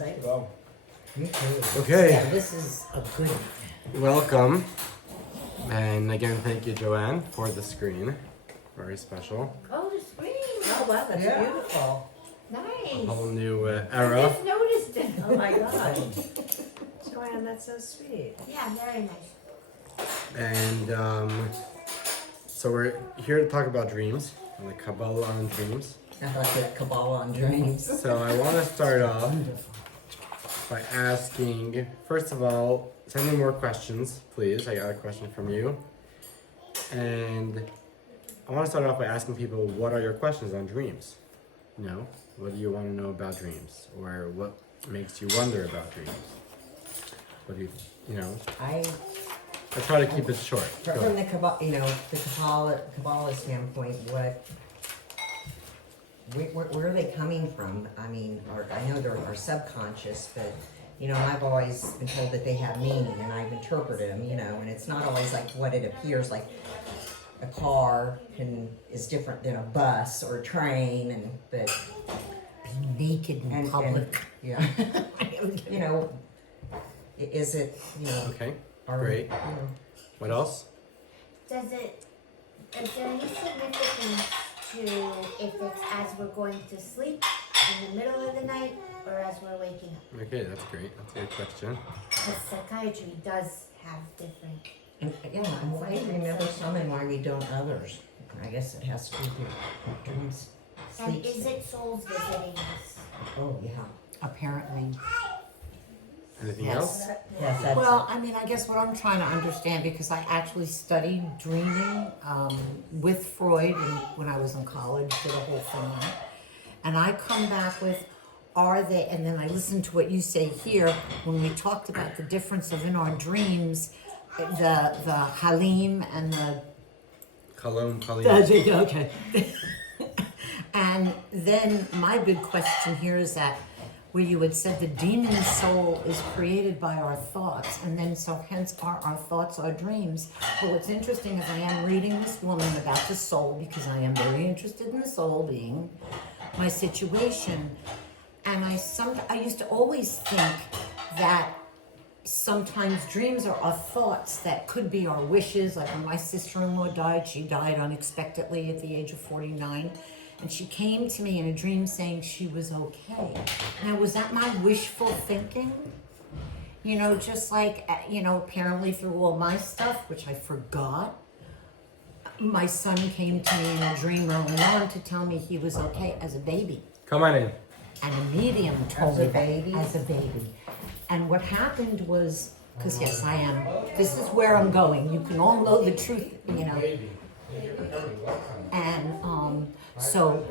excited. Well, Me too. Okay. Yeah, this is a good. Welcome. And again, thank you, Joanne, for the screen. Very special. Oh, the screen. Oh wow, that's Yeah. beautiful. A Nice. whole new I era. just noticed it. Oh my god. Joanne, that's so sweet. Yeah, very nice. And so we're here to talk about dreams and the Kabbalah on Dreams. I thought you had Kabbalah on Dreams. So I want to start off by asking, first of all, send me more questions, please. I got a question from you. And I want to start off by asking people, what are your questions on dreams? You know, what do you want to know about dreams? Or what makes you wonder about dreams? What do you know? I I try to keep it short. Go from ahead. the Kabbalah standpoint, where are they coming from? I mean, I know they're our subconscious, but you know, I've always been told that they have meaning, and I've interpreted them. You know, and it's not always like what it appears like. A car is different than a bus or a train, but Be naked in and public. yeah, you know, is it Okay, are- great. you know, What else? Is there any significance to if it's as we're going to sleep in the middle of the night or as we're waking up? Okay, that's great. That's a good question. Because psychiatry does have different. yeah, and why we remember some and why we don't others. I guess it has to do with dreams, And sleep. is it souls visiting us? Oh yeah, Apparently. Anything Yes. else? yes, that's Well, I mean, I guess what I'm trying to understand, because I actually studied dreaming with Freud and when I was in college, did a whole thing on it. And I come back with, are they, and then I listen to what you say here, when we talked about the difference of in our dreams, the Halim and the Cologne, okay. And then my big question here is that where you had said the demon soul is created by our thoughts, and then so hence our thoughts are dreams. But what's interesting is I am reading this woman about the soul because I am very interested in the soul being my situation. And I used to always think that sometimes dreams are our thoughts that could be our wishes. Like when my sister-in-law died, she died unexpectedly at the age of 49. And she came to me in a dream saying she was okay. Now, was that my wishful thinking? You know, just like, you know, apparently through all my stuff, which I forgot, my son came to me in a dream early on to tell me he was okay as a baby. Come on in. And a medium told As me a baby? that as a baby. And what happened was, because yes, I am, this is where I'm going. You can all know the truth, you know. And so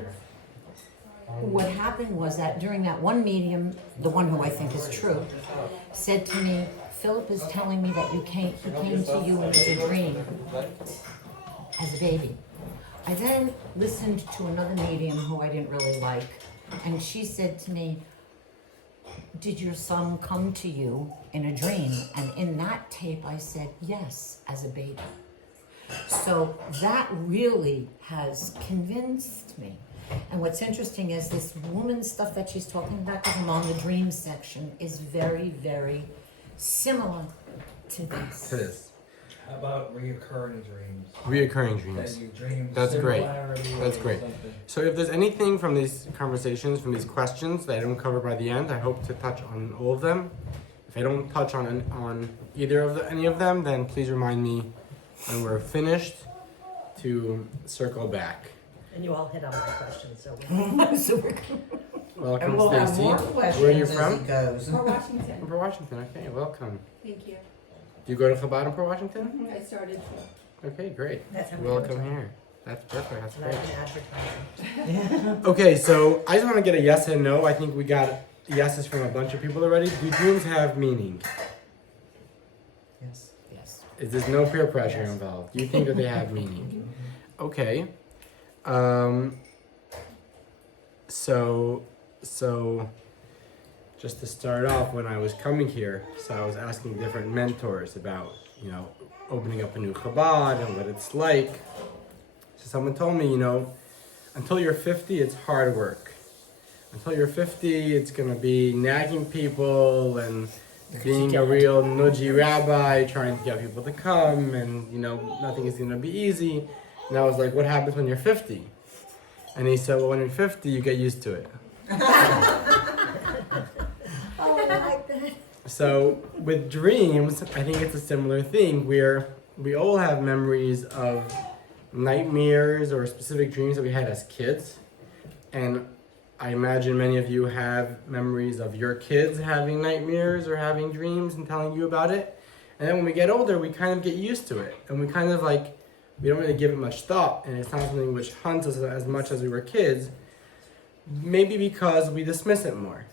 what happened was that during that one medium, the one who I think is true, said to me, Philip is telling me that he came to you in a dream as a baby. I then listened to another medium who I didn't really like, and she said to me, did your son come to you in a dream? And in that tape I said, yes, as a baby. So that really has convinced me. And what's interesting is this woman's stuff that she's talking about, because I'm on the dream section, is very, very similar to this. To this. how about reoccurring dreams? Reoccurring That dreams. you dream That's great. similarity That's or great. something. So if there's anything from these conversations, from these questions that I don't cover by the end, I hope to touch on all of them. If I don't touch on either of any of them, then please remind me when we're finished to circle back. and you all hit on my questions, so. So we're Welcome, And we'll have Stacy. more Where are you questions as from? it goes. Washington. I'm from Washington. Okay, welcome. Thank you. Do you go to Chabad for Washington? I started to. Okay, great. That's how we Welcome advertise. here. That's perfect. That's And I've great. been advertising. Okay, so I just want to get a yes and no. I think we got yeses from a bunch of people already. Do dreams have meaning? Yes. yes. Is there's no peer pressure Yes. involved? Do you think that they have meaning? Okay. So just to start off, when I was coming here, so I was asking different mentors about, you know, opening up a new Chabad and what it's like. So someone told me, you know, until you're 50, it's hard work. until you're 50, it's gonna be nagging people and being a Dad. real nudgy rabbi, trying to get people to come, and nothing is gonna be easy. And I was like, what happens when you're 50? And he said, well, when you're 50, you get used to it. Oh, I like that. So with dreams, I think it's a similar thing where we all have memories of nightmares or specific dreams that we had as kids. And I imagine many of you have memories of your kids having nightmares or having dreams and telling you about it. And then when we get older, we kind of get used to it. And we kind of we don't really give it much thought. And it's not something which haunts us as much as we were kids. Maybe because we dismiss it more.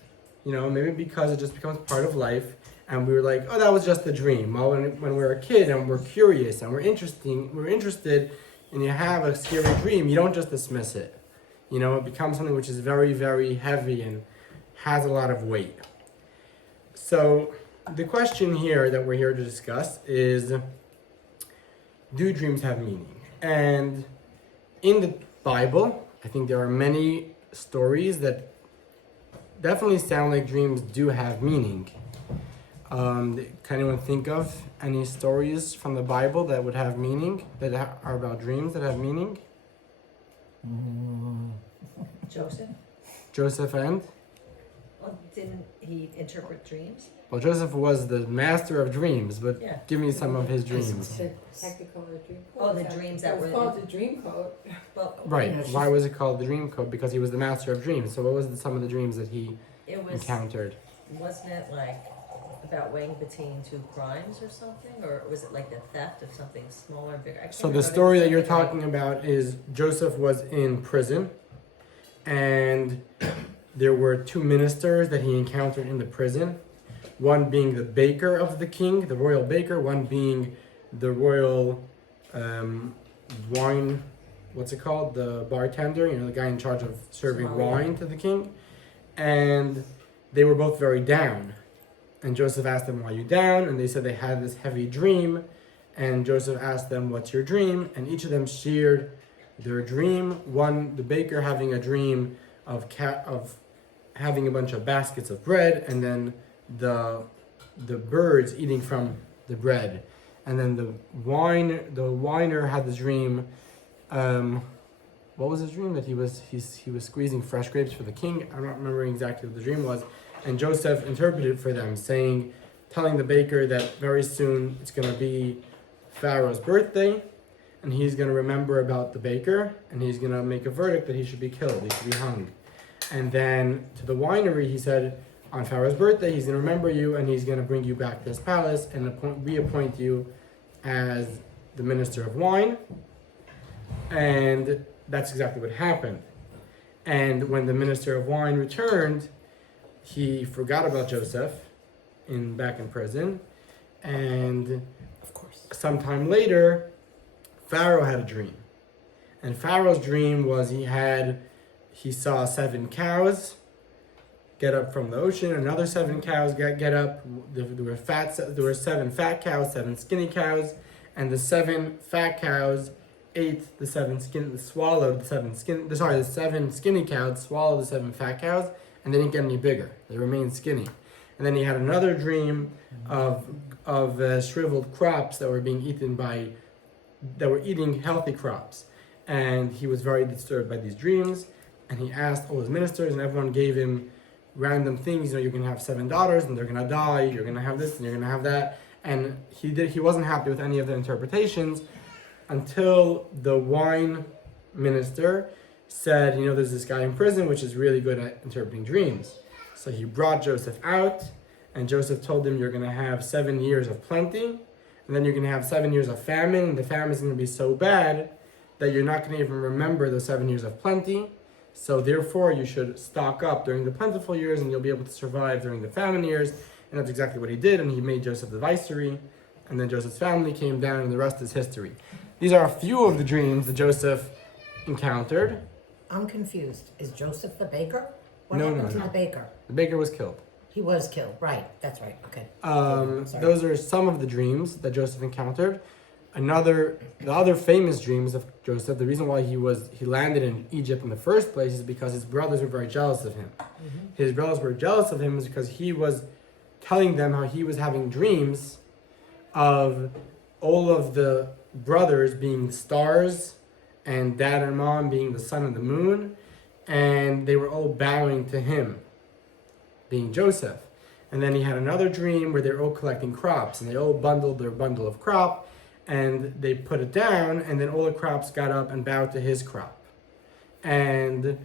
Maybe because it just becomes part of life. And we were like, oh, that was just a dream. Well, when we're a kid and we're curious and we're interested, and you have a scary dream, you don't just dismiss it. It becomes something which is very, very heavy and has a lot of weight. So the question here that we're here to discuss is, do dreams have meaning? And in the Bible, I think there are many stories that definitely sound like dreams do have meaning. Can anyone think of any stories from the Bible that would have meaning, that are about dreams that have meaning? Joseph? Joseph and? Well, didn't he interpret dreams? Well, Joseph was the master of dreams, but Yeah. give me some of his dreams. Technical dream code. Oh, the dreams that were It's called the dream code. well. Right. Yeah, Why was it called the dream code? Because he was the master of dreams. So what was some of the dreams that he It was encountered? wasn't it like about weighing between two crimes or something, or was it like the theft of something smaller and bigger? I can't So the remember. story that you're Something like- talking about is Joseph was in prison, and there were two ministers that he encountered in the prison. One being the baker of the king, the royal baker. One being the royal wine. What's it called? The bartender. The guy in charge of serving Sommelier. wine to the king. And they were both very down. And Joseph asked them, why are you down? And they said they had this heavy dream. And Joseph asked them, what's your dream? And each of them shared their dream. One, the baker, having a dream of having a bunch of baskets of bread, and then the birds eating from the bread. And then the winer had this dream. What was his dream? That he was squeezing fresh grapes for the king. I'm not remembering exactly what the dream was. And Joseph interpreted for them, telling the baker that very soon it's going to be Pharaoh's birthday, and he's going to remember about the baker, and he's going to make a verdict that he should be killed, he should be hung. And then to the winery, he said, on Pharaoh's birthday, he's going to remember you, and he's going to bring you back to his palace and reappoint you as the minister of wine. And that's exactly what happened. And when the minister of wine returned, he forgot about Joseph back in prison. And Of course. sometime later, Pharaoh had a dream. And Pharaoh's dream was he saw 7 cows get up from the ocean, another 7 cows get up. There were 7 fat cows, 7 skinny cows, and the 7 fat cows ate the 7 swallowed the 7 the 7 skinny cows swallowed the 7 fat cows, and they didn't get any bigger. They remained skinny. And then he had another dream of shriveled crops that were being eaten that were eating healthy crops. And he was very disturbed by these dreams, and he asked all his ministers, and everyone gave him random things. You're gonna have 7 daughters, and they're gonna die. You're gonna have this, and you're gonna have that. And he wasn't happy with any of the interpretations until the wine minister said, there's this guy in prison which is really good at interpreting dreams. So he brought Joseph out, and Joseph told him, you're gonna have 7 years of plenty, and then you're gonna have 7 years of famine, and the famine is gonna be so bad that you're not gonna even remember those 7 years of plenty. So therefore, you should stock up during the plentiful years, and you'll be able to survive during the famine years. And that's exactly what he did, and he made Joseph the viceroy, and then Joseph's family came down, and the rest is history. These are a few of the dreams that Joseph encountered. I'm confused. Is Joseph the baker? What No, happened no, to no. the baker? The baker was killed. He was killed. Right. That's right. Okay. Sorry. Those are some of the dreams that Joseph encountered. the other famous dreams of Joseph, the reason why he landed in Egypt in the first place is because his brothers were very jealous of him. His brothers were jealous of him is because he was telling them how he was having dreams of all of the brothers being stars and dad and mom being the sun and the moon, and they were all bowing to him, being Joseph. And then he had another dream where they're all collecting crops, and they all bundled their bundle of crop, and they put it down, and then all the crops got up and bowed to his crop. And,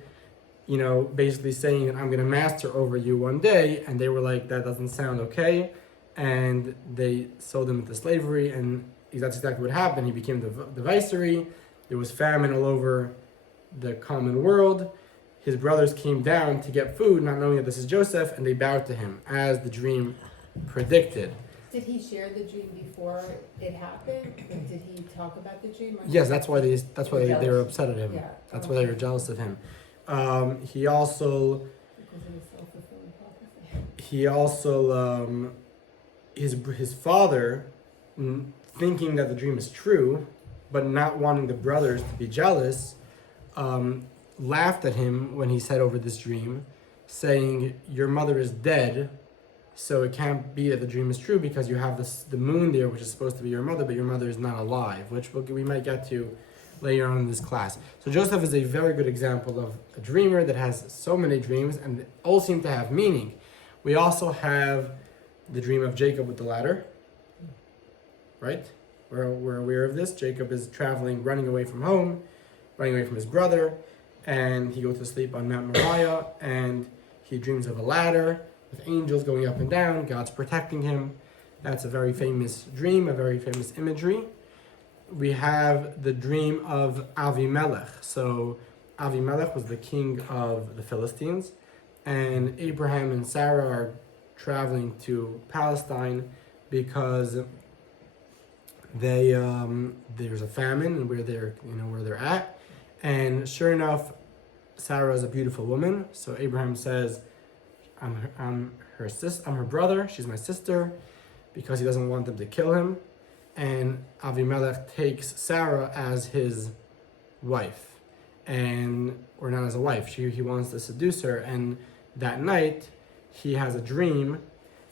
you know, basically saying that I'm going to master over you one day, and they were like, that doesn't sound okay, and they sold him into slavery, and that's exactly what happened. He became the viceroy. There was famine all over the common world. His brothers came down to get food, not knowing that this is Joseph, and they bowed to him, as the dream predicted. Did he share the dream before it happened? Like, did he talk about the dream? Yes, that's why they were upset at him. Yeah. That's why they were jealous of him. He also Because of the self-fulfilling prophecy. he also his father, thinking that the dream is true, but not wanting the brothers to be jealous, laughed at him when he said over this dream, saying, your mother is dead, so it can't be that the dream is true because you have the moon there, which is supposed to be your mother, but your mother is not alive, which we might get to later on in this class. So Joseph is a very good example of a dreamer that has so many dreams, and they all seem to have meaning. We also have the dream of Jacob with the ladder, right? We're aware of this. Jacob is traveling, running away from home, running away from his brother, and he goes to sleep on Mount Moriah, and he dreams of a ladder with angels going up and down. God's protecting him. That's a very famous dream, a very famous imagery. We have the dream of Avimelech. So Avimelech was the king of the Philistines, and Abraham and Sarah are traveling to Palestine because there's a famine where they're at, and sure enough, Sarah is a beautiful woman. So Abraham says, I'm her brother. She's my sister, because he doesn't want them to kill him. And Avimelech takes Sarah as his wife, or not as a wife. He wants to seduce her. And that night, he has a dream,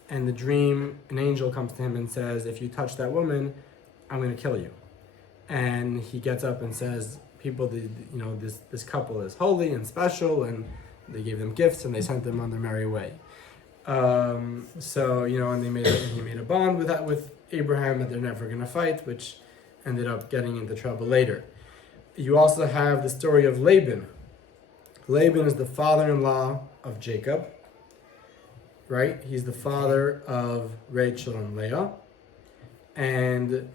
and the dream, an angel comes to him and says, if you touch that woman, I'm going to kill you. And he gets up and says, this couple is holy and special, and they gave them gifts and they sent them on their merry way. And he made a bond with Abraham that they're never going to fight, which ended up getting into trouble later. You also have the story of Laban. Laban is the father-in-law of Jacob, right? He's the father of Rachel and Leah. And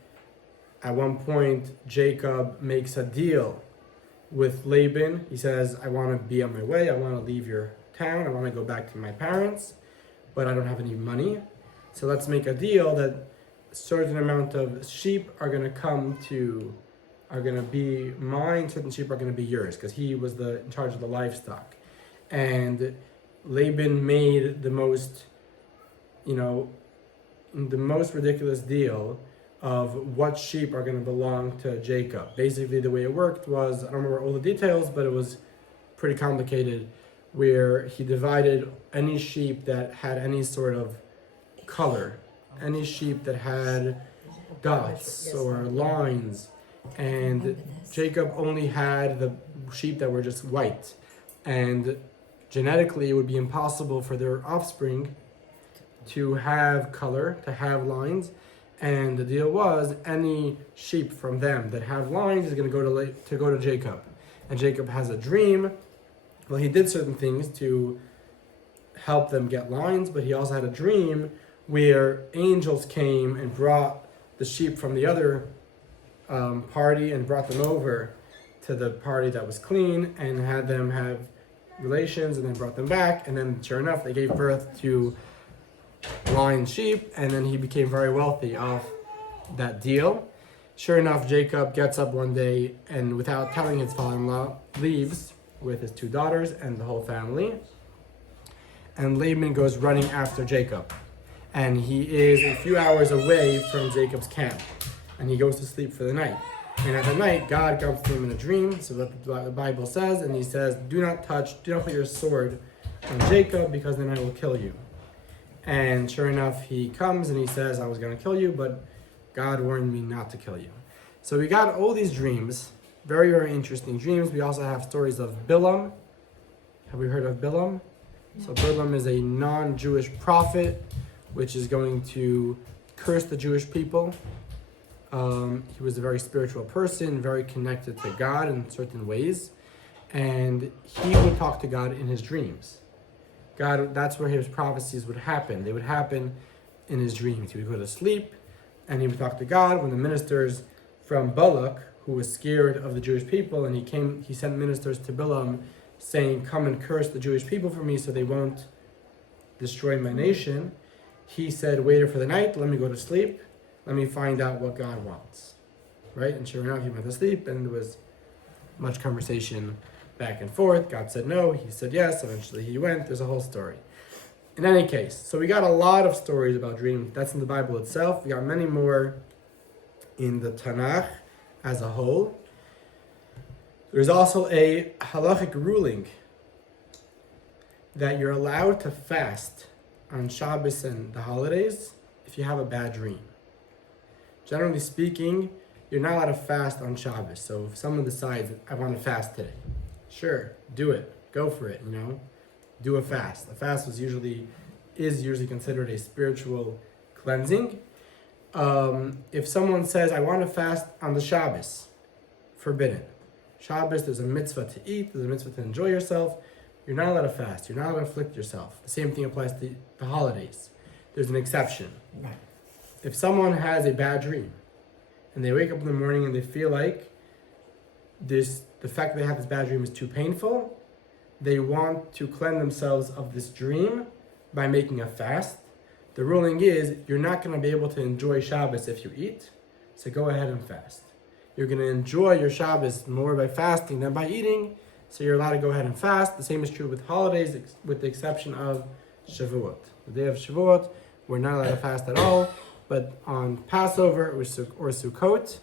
at one point, Jacob makes a deal with Laban. He says, I want to be on my way. I want to leave your town. I want to go back to my parents, but I don't have any money. So let's make a deal that a certain amount of sheep are going to be mine. Certain sheep are going to be yours, because he was in charge of the livestock. And Laban made the most ridiculous deal of what sheep are going to belong to Jacob. Basically, the way it worked was, I don't remember all the details, but it was pretty complicated, where he divided any sheep that had any sort of color, any sheep that had dots or lines, and Jacob only had the sheep that were just white. And genetically, it would be impossible for their offspring to have color, to have lines. And the deal was, any sheep from them that have lines is going to go to Jacob. And Jacob has a dream. Well, he did certain things to help them get lines, but he also had a dream where angels came and brought the sheep from the other party and brought them over to the party that was clean and had them have relations, and then brought them back. And then sure enough, they gave birth to lion sheep, and then he became very wealthy off that deal. Sure enough, Jacob gets up one day and, without telling his father-in-law, leaves with his 2 daughters and the whole family. And Laban goes running after Jacob, and he is a few hours away from Jacob's camp. and he goes to sleep for the night. And at the night, God comes to him in a dream, so that the Bible says, and he says, do not put your sword on Jacob, because then I will kill you. And sure enough, he comes and he says, I was going to kill you, but God warned me not to kill you. So we got all these dreams, very, very interesting dreams. We also have stories of Bilam. Have we heard of Bilam? So Bilam is a non-Jewish prophet, which is going to curse the Jewish people. He was a very spiritual person, very connected to God in certain ways. And he would talk to God in his dreams. God, that's where his prophecies would happen. They would happen in his dreams. He would go to sleep and he would talk to God. When the ministers from Balak, who was scared of the Jewish people, and he sent ministers to Bilam saying, come and curse the Jewish people for me so they won't destroy my nation. He said, wait for the night, let me go to sleep, let me find out what God wants. Right? And sure enough, he went to sleep, and there was much conversation back and forth. God said no, he said yes, eventually he went. There's a whole story. In any case, so we got a lot of stories about dreams. That's in the Bible itself. We got many more in the Tanakh as a whole. There's also a halachic ruling that you're allowed to fast on Shabbos and the holidays if you have a bad dream. Generally speaking, you're not allowed to fast on Shabbos. So if someone decides, I want to fast today, sure, do it. Go for it, Do a fast. A fast is usually considered a spiritual cleansing. If someone says, I want to fast on the Shabbos, forbidden. Shabbos, there's a mitzvah to eat, there's a mitzvah to enjoy yourself. You're not allowed to fast. You're not allowed to afflict yourself. The same thing applies to the holidays. There's an exception. Right. If someone has a bad dream and they wake up in the morning and they feel like the fact that they have this bad dream is too painful, they want to cleanse themselves of this dream by making a fast. The ruling is you're not going to be able to enjoy Shabbos if you eat, so go ahead and fast. You're going to enjoy your Shabbos more by fasting than by eating, so you're allowed to go ahead and fast. The same is true with holidays, with the exception of Shavuot. The day of Shavuot, we're not allowed to fast at all, but on Passover or Sukkot,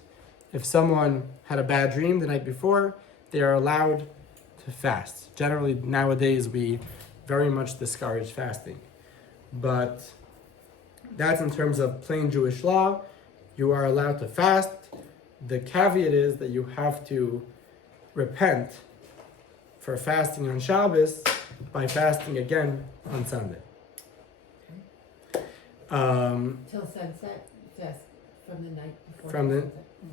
if someone had a bad dream the night before, they are allowed to fast. Generally, nowadays, we very much discourage fasting. But that's in terms of plain Jewish law. You are allowed to fast. The caveat is that you have to repent for fasting on Shabbos by fasting again on Sunday. Till sunset, just from the night before.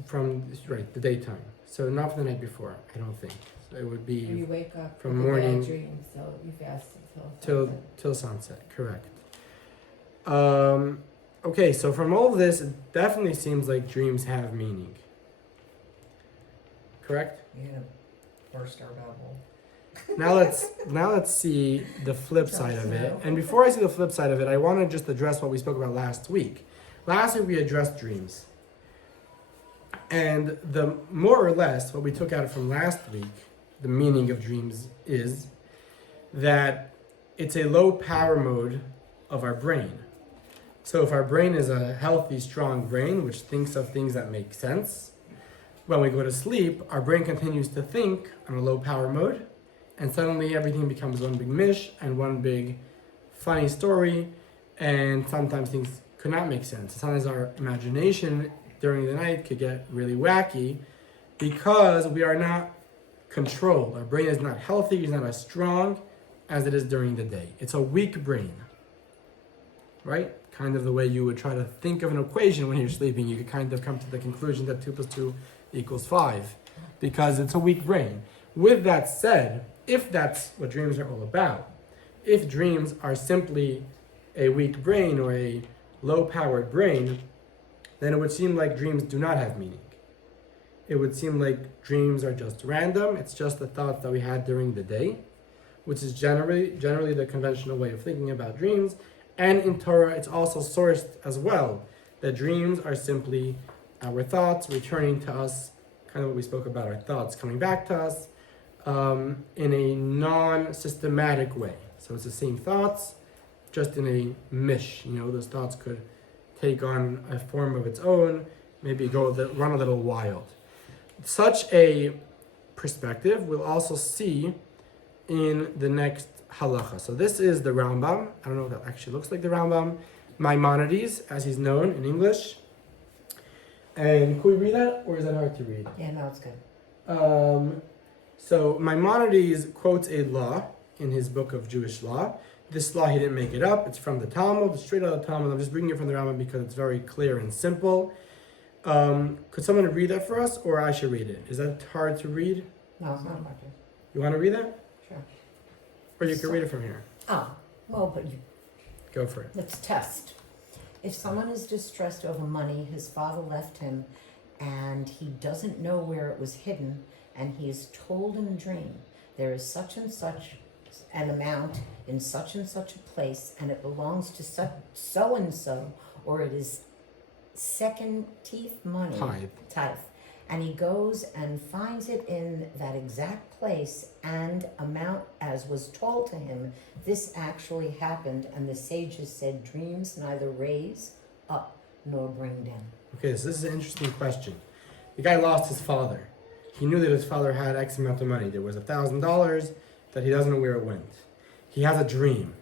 From the daytime. So not from the night before, I don't think. So it would Or be you wake up from with a morning bad dream, so you fast until till sunset, correct. Okay, so from all of this, it definitely seems like dreams have meaning. Correct? Yeah, burst our bubble. Now let's see the flip side of it. And before I see the flip side of it, I want to just address what we spoke about last week. Last week we addressed dreams. And the more or less what we took out from last week, the meaning of dreams is that it's a low power mode of our brain. So if our brain is a healthy, strong brain, which thinks of things that make sense, when we go to sleep, our brain continues to think on a low power mode, and suddenly everything becomes one big mish and one big funny story, and sometimes things could not make sense. Sometimes our imagination during the night could get really wacky because we are not controlled. Our brain is not healthy, it's not as strong as it is during the day. It's a weak brain, right? Kind of the way you would try to think of an equation when you're sleeping. You could kind of come to the conclusion that 2 + 2 = 5 because it's a weak brain. With that said, if that's what dreams are all about, if dreams are simply a weak brain or a low-powered brain, then it would seem like dreams do not have meaning. It would seem like dreams are just random. It's just the thoughts that we had during the day, which is generally the conventional way of thinking about dreams. And in Torah, it's also sourced as well, that dreams are simply our thoughts returning to us, kind of what we spoke about, our thoughts coming back to us in a non-systematic way. So it's the same thoughts, just in a mish. Those thoughts could take on a form of its own maybe run a little wild. Such a perspective we'll also see in the next halacha. So this is the Rambam. I don't know if that actually looks like the Rambam. Maimonides, as he's known in English. And can we read that, or is that hard to read? Yeah, no, it's good. So Maimonides quotes a law in his book of Jewish law. This law, he didn't make it up. It's from the Talmud, it's straight out of the Talmud. I'm just bringing it from the Rambam because it's very clear and simple. Could someone read that for us, or I should read it? Is that hard to read? No, it's not hard to. You want to read that? Sure. Or you can read it from here. Oh, well, but you, Go for it. let's test. If someone is distressed over money, his father left him, and he doesn't know where it was hidden, and he is told in a dream, there is such and such an amount in such and such a place, and it belongs to so and so, or it is second teeth money. Tithe. And he goes and finds it in that exact place and amount as was told to him. This actually happened, and the sages said dreams neither raise up nor bring down. Okay, so this is an interesting question. The guy lost his father. He knew that his father had X amount of money. There was $1,000 that he doesn't know where it went. He has a dream.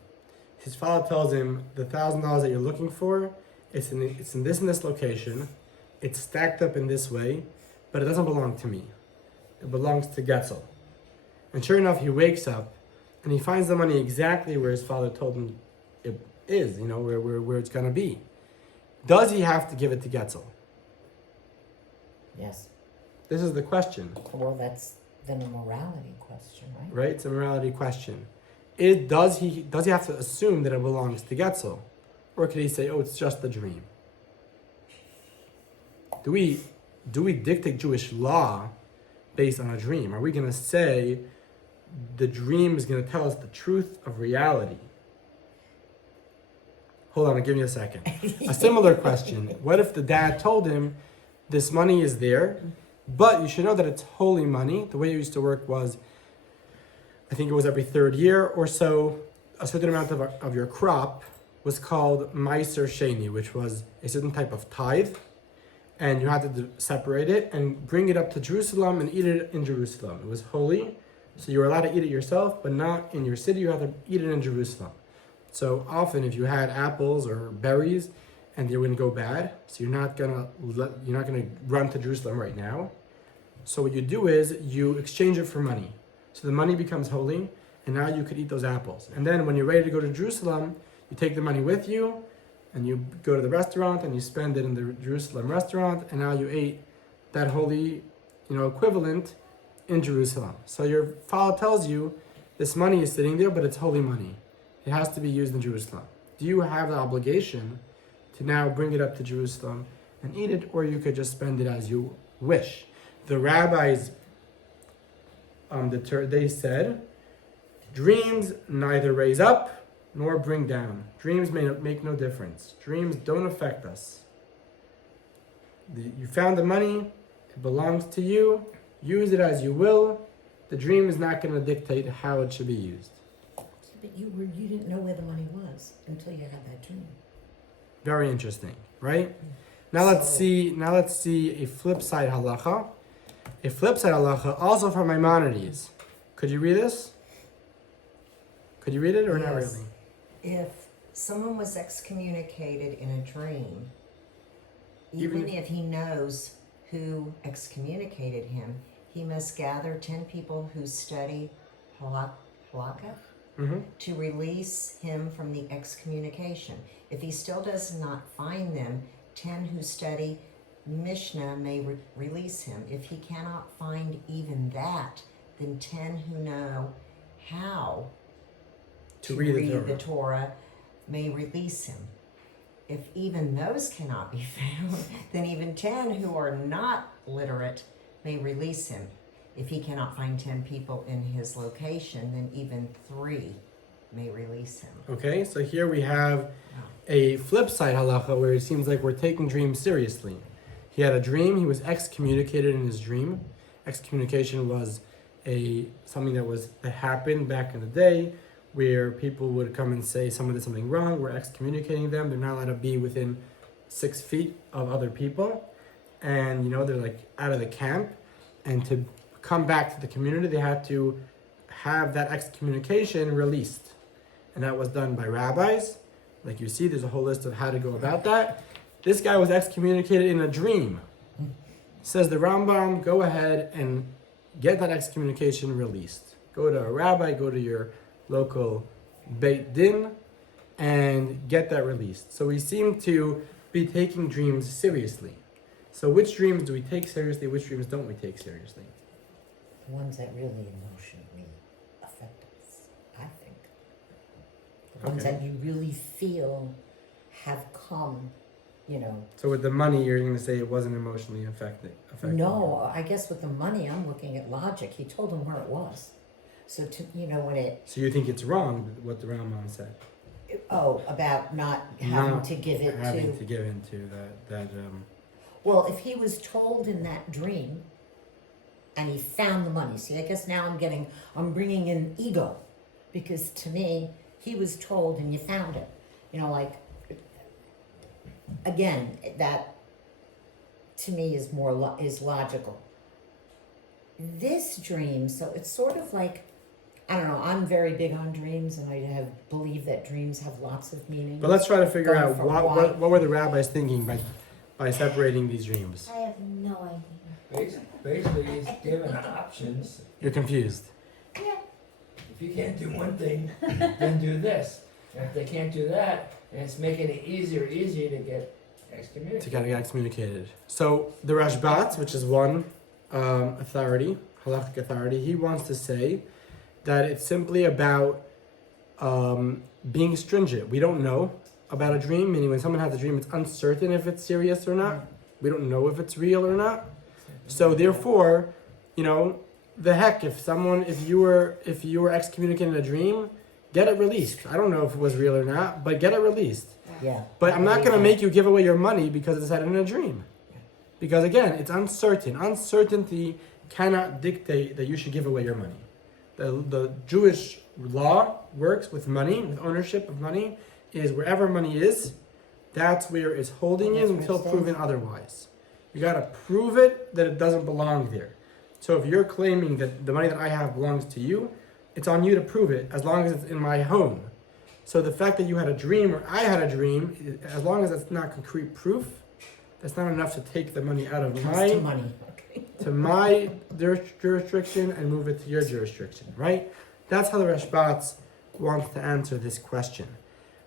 His father tells him the $1,000 that you're looking for, it's in this location. It's stacked up in this way, but it doesn't belong to me. It belongs to Getzel. And sure enough, he wakes up and he finds the money exactly where his father told him it is, where it's gonna be. Does he have to give it to Getzel? Yes. This is the question. Well, that's then a morality question, right? Right? It's a morality question. Does he have to assume that it belongs to Getzel? Or could he say, oh, it's just a dream? Do we dictate Jewish law based on a dream? Are we going to say the dream is going to tell us the truth of reality? Hold on, give me a second. A similar question. What if the dad told him, this money is there, but you should know that it's holy money. The way it used to work was, I think it was every third year or so, a certain amount of your crop was called Meiser Sheni, which was a certain type of tithe. And you had to separate it and bring it up to Jerusalem and eat it in Jerusalem. It was holy, so you were allowed to eat it yourself, but not in your city. You had to eat it in Jerusalem. So often, if you had apples or berries, and they wouldn't go bad, so you're not gonna run to Jerusalem right now. So what you do is you exchange it for money. So the money becomes holy, and now you could eat those apples. And then when you're ready to go to Jerusalem, you take the money with you, and you go to the restaurant and you spend it in the Jerusalem restaurant, and now you ate that holy, equivalent in Jerusalem. So your father tells you this money is sitting there, but it's holy money. It has to be used in Jerusalem. Do you have the obligation to now bring it up to Jerusalem and eat it, or you could just spend it as you wish? The rabbis, they said, dreams neither raise up nor bring down. Dreams make no difference. Dreams don't affect us. You found the money, it belongs to you, use it as you will. The dream is not going to dictate how it should be used. But you didn't know where the money was until you had that dream. Very interesting, right? Now let's see a flip side halacha. A flip side halacha also from Maimonides. Could you read this? Could you read it or not Yes. really? If someone was excommunicated in a dream, even if he knows who excommunicated him, he must gather 10 people who study halakha to release him from the excommunication. If he still does not find them, 10 who study Mishnah may release him. If he cannot find even that, then 10 who know how to read the Torah may release him. If even those cannot be found, then even 10 who are not literate may release him. If he cannot find 10 people in his location, then even 3 may release him. Okay, so here we have a flip side halacha where it seems like we're taking dreams seriously. He had a dream, he was excommunicated in his dream. Excommunication was something that happened back in the day where people would come and say someone did something wrong, we're excommunicating them, they're not allowed to be within 6 feet of other people. and you know they're like out of the camp, and to come back to the community, they had to have that excommunication released, and that was done by rabbis. Like you see, there's a whole list of how to go about that. This guy was excommunicated in a dream. Says the Rambam, go ahead and get that excommunication released. Go to a rabbi, go to your local Beit Din, and get that released. So we seem to be taking dreams seriously. So which dreams do we take seriously? Which dreams don't we take seriously? The ones that really emotionally affect us, I think. The ones Okay. that you really feel have come, you know. So with the money, you're going to say it wasn't emotionally affecting. No, I guess with the money, I'm looking at logic. He told him where it was. So, when it, So you think it's wrong what the Rambam said? about not having Not to give it having to give into that. Well, if he was told in that dream and he found the money, see, I guess now I'm bringing in ego, because to me, he was told and you found it. You know, like, again, that to me is is logical. This dream, so it's sort of like, I don't know, I'm very big on dreams, and I believe that dreams have lots of meaning. But let's try to figure Going out from what were the rabbis thinking by separating these dreams. I have no idea. Basically, he's given options. You're confused. If you can't do one thing, then do this. And if they can't do that, then it's making it easier to get excommunicated. To get excommunicated. So the Rashbat, which is one authority, halakhic authority, he wants to say that it's simply about being stringent. We don't know about a dream, meaning when someone has a dream, it's uncertain if it's serious or not. We don't know if it's real or not. So therefore, you know, the heck, if you were excommunicated in a dream, get it released. I don't know if it was real or not, but get it released. Yeah. But I'm not going to make you give away your money because it's said in a dream. Because again, it's uncertain. Uncertainty cannot dictate that you should give away your money. The Jewish law works with money, with ownership of money, is wherever money is, that's where it's holding it until proven otherwise. You got to prove it that it doesn't belong there. So if you're claiming that the money that I have belongs to you, it's on you to prove it as long as it's in my home. So the fact that you had a dream or I had a dream, as long as that's not concrete proof, that's not enough to take the money out of To money. Okay. to my jurisdiction and move it to your jurisdiction, right? That's how the Rashbat wants to answer this question.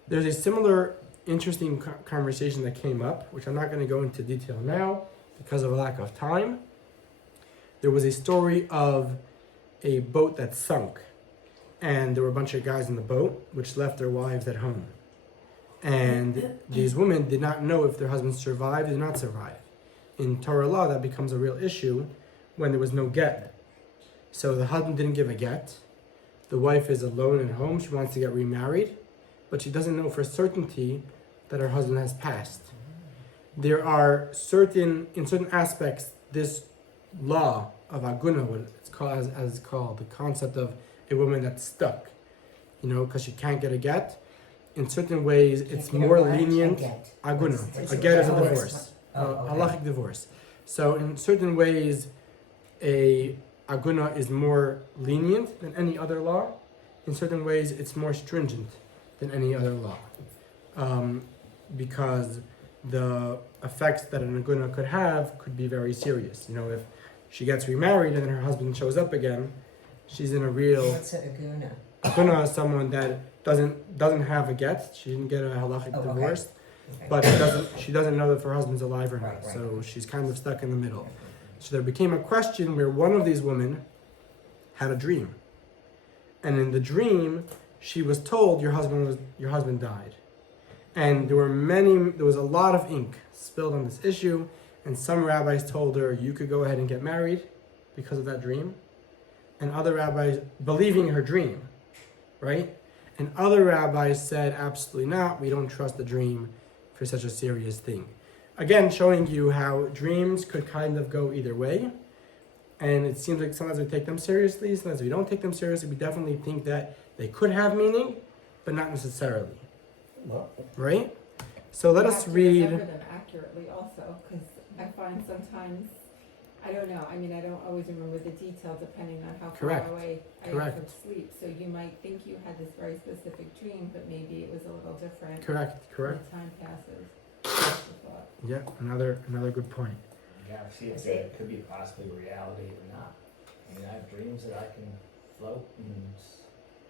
There's a similar interesting conversation that came up, which I'm not going to go into detail now because of a lack of time. There was a story of a boat that sunk, and there were a bunch of guys in the boat which left their wives at home. And these women did not know if their husbands survived or did not survive. In Torah law, that becomes a real issue when there was no get. So the husband didn't give a get. The wife is alone at home. She wants to get remarried, but she doesn't know for certainty that her husband has passed. There are in certain aspects, this law of aguna, what it's called, as it's called, the concept of a woman that's stuck, you know, because she can't get a get. In certain ways, it's more lenient. Aguna. A get is a divorce. Halachic divorce. So in certain ways, a aguna is more lenient than any other law. In certain ways, it's more stringent than any other law. Because the effects that an aguna could have could be very serious. You know, if she gets remarried and then her husband shows up again, she's in a real... What's an aguna? Aguna is someone that doesn't have a get. She didn't get a halachic Oh, okay. divorce, Okay. but she doesn't know if her husband's alive or not. Right. So she's kind of stuck in the middle. So there became a question where one of these women had a dream, and in the dream she was told your husband died, and there was a lot of ink spilled on this issue, and some rabbis told her you could go ahead and get married because of that dream, and other rabbis believing her dream, right? And other rabbis said absolutely not. We don't trust the dream for such a serious thing. Again, showing you how dreams could kind of go either way. And it seems like sometimes we take them seriously, sometimes we don't take them seriously. We definitely think that they could have meaning, but not necessarily. Well, Right? So let us read. Remember them accurately also, because I find sometimes, I don't know, I mean, I don't always remember the detail depending on how Correct. far away I am Correct. from sleep. So you might think you had this very specific dream, but maybe it was a little different. Correct. When time passes. That's the thought. Yeah, another good point. You gotta see if it could be possibly reality or not. I mean, I have dreams that I can float and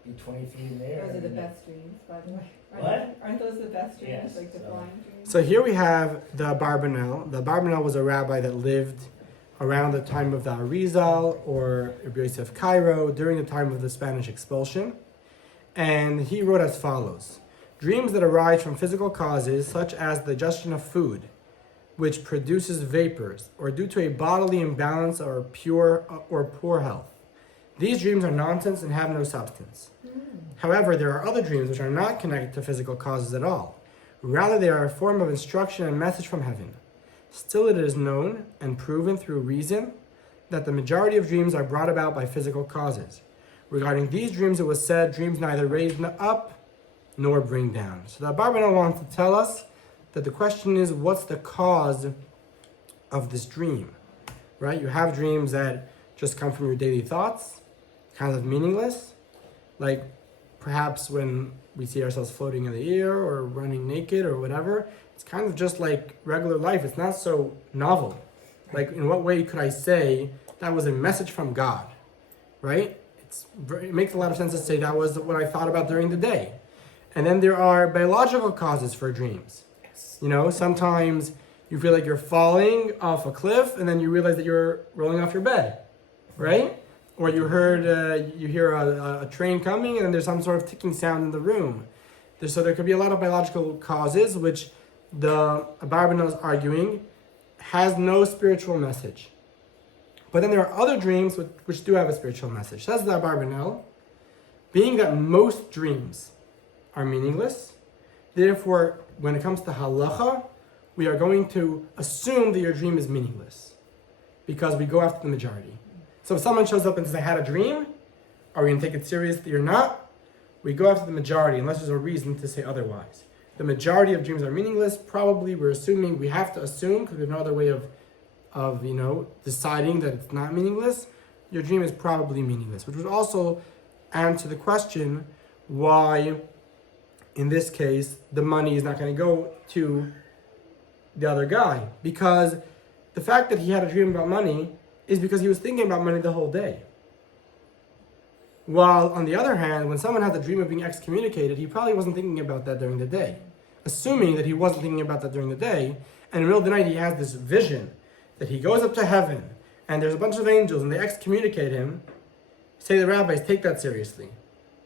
be 20 feet in the air. Those are the and- best dreams, by the way. What? Aren't those the best dreams, Yes, like the so- flying dreams? So here we have the Abarbanel. The Abarbanel was a rabbi that lived around the time of the Arizal or Rabbi Yosef Cairo during the time of the Spanish expulsion. And he wrote as follows: dreams that arise from physical causes such as the digestion of food, which produces vapors, or due to a bodily imbalance or poor health. These dreams are nonsense and have no substance. However, there are other dreams which are not connected to physical causes at all. Rather, they are a form of instruction and message from heaven. Still, it is known and proven through reason that the majority of dreams are brought about by physical causes. Regarding these dreams, it was said, dreams neither raise up nor bring down. So the Abarbanel wants to tell us that the question is, what's the cause of this dream? Right? You have dreams that just come from your daily thoughts, kind of meaningless, like perhaps when we see ourselves floating in the air or running naked or whatever. It's kind of just like regular life. It's not so novel. Like, in what way could I say that was a message from God? Right? It makes a lot of sense to say that was what I thought about during the day. And then there are biological causes for dreams. You know, sometimes you feel like you're falling off a cliff and then you realize that you're rolling off your bed, right? Or you hear a train coming and then there's some sort of ticking sound in the room. So there could be a lot of biological causes, which the Abarbanel is arguing has no spiritual message. But then there are other dreams which do have a spiritual message. Says the Abarbanel, being that most dreams are meaningless, therefore, when it comes to halacha, we are going to assume that your dream is meaningless because we go after the majority. So if someone shows up and says, I had a dream, are we going to take it seriously or not? We go after the majority unless there's a reason to say otherwise. The majority of dreams are meaningless. Probably we have to assume, because we have no other way of deciding that it's not meaningless. Your dream is probably meaningless, which would also answer the question why, in this case, the money is not going to go to the other guy. Because the fact that he had a dream about money is because he was thinking about money the whole day. While, on the other hand, when someone has a dream of being excommunicated, he probably wasn't thinking about that during the day. Assuming that he wasn't thinking about that during the day, and in the middle of the night he has this vision that he goes up to heaven, and there's a bunch of angels, and they excommunicate him, say the rabbis, take that seriously.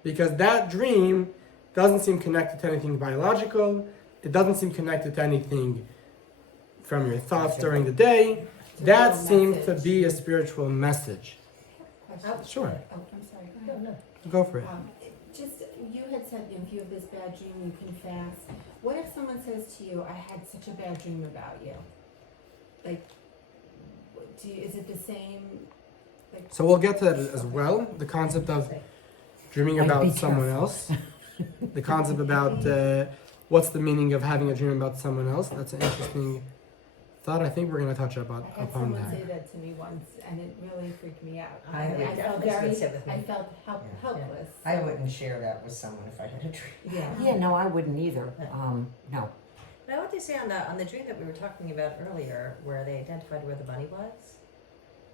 Because that dream doesn't seem connected to anything biological, it doesn't seem connected to anything from your thoughts during the day. That seems to be a spiritual message. Question. Sure. Oh, I'm sorry, go ahead. Go for it. Just, you had said if you have this bad dream, you can fast. What if someone says to you, I had such a bad dream about you? Like, is it the same? Like, So we'll get to that as well. The concept of dreaming I'd about be someone careful. else. The concept about what's the meaning of having a dream about someone else. That's an interesting thought. I think we're going to touch I had upon someone say that. that to me once, and it really freaked me out. I would felt definitely very, sit with me. I felt helpless. I wouldn't share that with someone if I had a dream. Yeah. Yeah, no, I wouldn't either. No. But I want to say on the dream that we were talking about earlier, where they identified where the money was.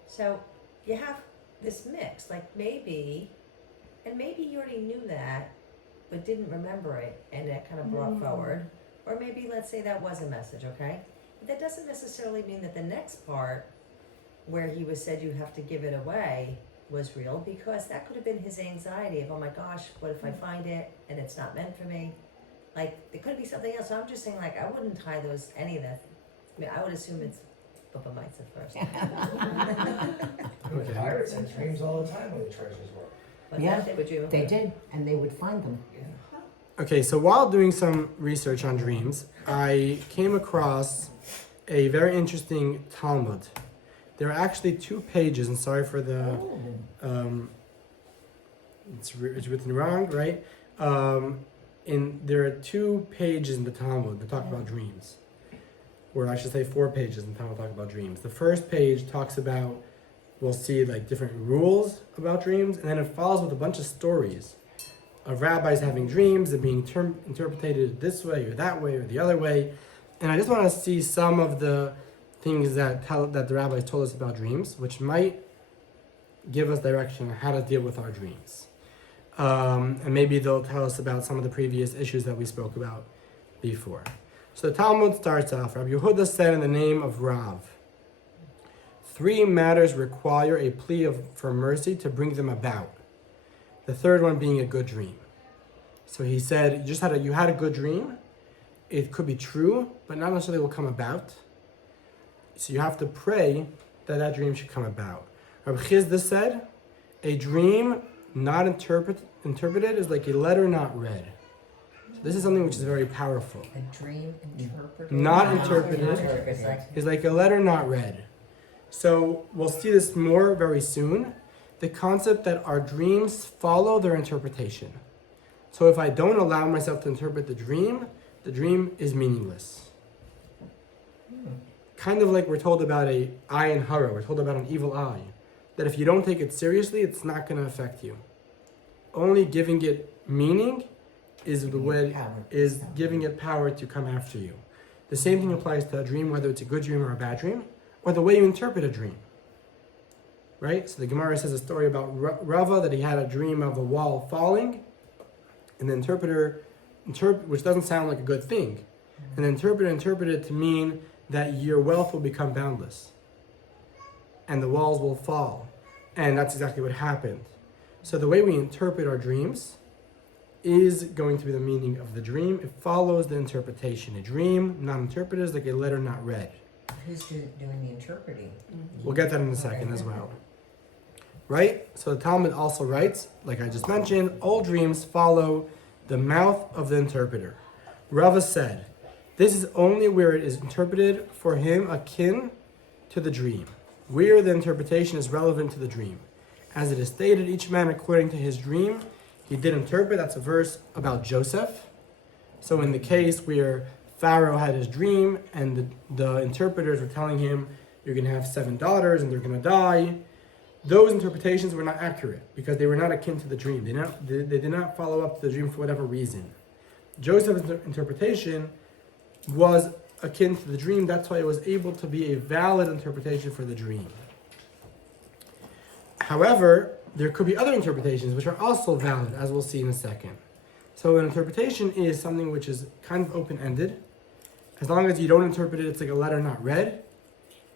So you have this mix, like maybe you already knew that, but didn't remember it, and it kind of brought forward. Or maybe let's say that was a message, okay? But that doesn't necessarily mean that the next part, where he was said you have to give it away, was real, because that could have been his anxiety of, oh my gosh, what if I find it and it's not meant for me? Like, there could be something else. So I'm just saying, like, I wouldn't tie any of that. I mean, I would assume it's Bubba Mites at first. Okay. Pirates had dreams all the time when the treasures were. But Yeah, that they would dream of They it. did, and they would find them. Okay, so while doing some research on dreams, I came across a very interesting Talmud. There are actually 2 pages, and sorry for the, it's written wrong, right? There are 2 pages in the Talmud that talk about dreams. or I should say 4 pages in Talmud Talk About Dreams. The first page talks about, we'll see like different rules about dreams, and then it follows with a bunch of stories of rabbis having dreams and being interpreted this way or that way or the other way. And I just want to see some of the things that the rabbis told us about dreams, which might give us direction on how to deal with our dreams. And maybe they'll tell us about some of the previous issues that we spoke about before. So the Talmud starts off, Rabbi Yehuda said in the name of Rav, 3 matters require a plea for mercy to bring them about. The third one being a good dream. So he said, you had a good dream. It could be true, but not necessarily will come about. So you have to pray that dream should come about. Rabbi Chizda said, a dream not interpreted is like a letter not read. So this is something which is very powerful. A dream interpreted. Not interpreted is like a letter not read. So we'll see this more very soon. The concept that our dreams follow their interpretation. So if I don't allow myself to interpret the dream is meaningless. Kind of like we're told about a eye in hara, we're told about an evil eye. That if you don't take it seriously, it's not going to affect you. Only giving it meaning is the way is giving it power to come after you. The same thing applies to a dream, whether it's a good dream or a bad dream, or the way you interpret a dream. Right? So the Gemara says a story about Rava, that he had a dream of a wall falling, and the interpreter, which doesn't sound like a good thing, and the interpreter interpreted it to mean that your wealth will become boundless, and the walls will fall. And that's exactly what happened. So the way we interpret our dreams is going to be the meaning of the dream. It follows the interpretation. A dream not interpreted is like a letter not read. Who's doing the interpreting? We'll get that in a second as well. Right? So the Talmud also writes, like I just mentioned, all dreams follow the mouth of the interpreter. Rava said, this is only where it is interpreted for him akin to the dream, where the interpretation is relevant to the dream. As it is stated, each man according to his dream, he did interpret. That's a verse about Joseph. So in the case where Pharaoh had his dream and the interpreters were telling him, you're going to have 7 daughters and they're going to die, those interpretations were not accurate because they were not akin to the dream. They did not follow up to the dream for whatever reason. Joseph's interpretation was akin to the dream. That's why it was able to be a valid interpretation for the dream. However, there could be other interpretations which are also valid, as we'll see in a second. So an interpretation is something which is kind of open-ended. As long as you don't interpret it, it's like a letter not read.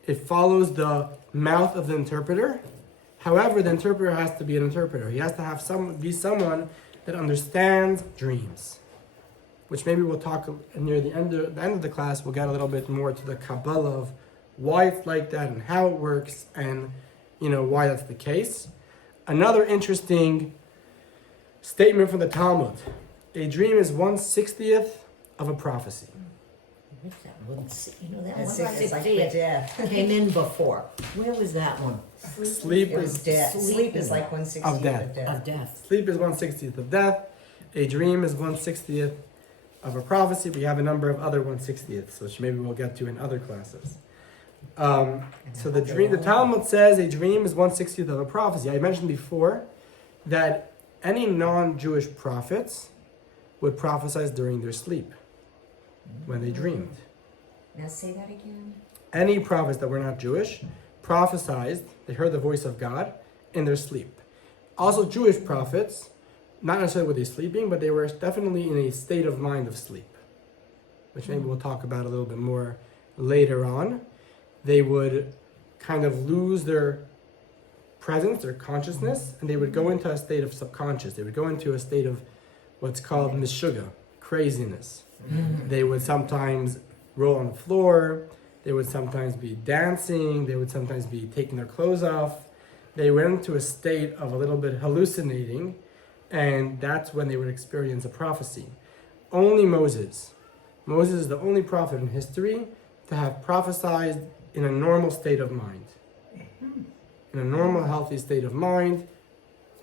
It follows the mouth of the interpreter. However, the interpreter has to be an interpreter. He has to be someone that understands dreams, which maybe we'll talk near the end of the class. We'll get a little bit more to the Kabbalah of why it's like that and how it works and why that's the case. Another interesting statement from the Talmud. A dream is 1/60th of a prophecy. That It's one like the death. came in before. Where was that one? Sleep It was is death. Sleep is like 1/60th Of death. of death. Of death. Sleep is 1/60th of death. A dream is 1/60th of a prophecy. We have a number of other 1/60ths, which maybe we'll get to in other classes. So the Talmud says a dream is 1/60th of a prophecy. I mentioned before that any non-Jewish prophets would prophesy during their sleep when they dreamed. Now say that again. Any prophets that were not Jewish prophesied, they heard the voice of God in their sleep. Also Jewish prophets, not necessarily were they sleeping, but they were definitely in a state of mind of sleep, which maybe we'll talk about a little bit more later on. They would kind of lose their presence, their consciousness, and they would go into a state of subconscious. They would go into a state of what's called mishuga, craziness. They would sometimes roll on the floor. They would sometimes be dancing. They would sometimes be taking their clothes off. They went into a state of a little bit hallucinating, and that's when they would experience a prophecy. Only Moses is the only prophet in history to have prophesied in a normal state of mind. In a normal, healthy state of mind,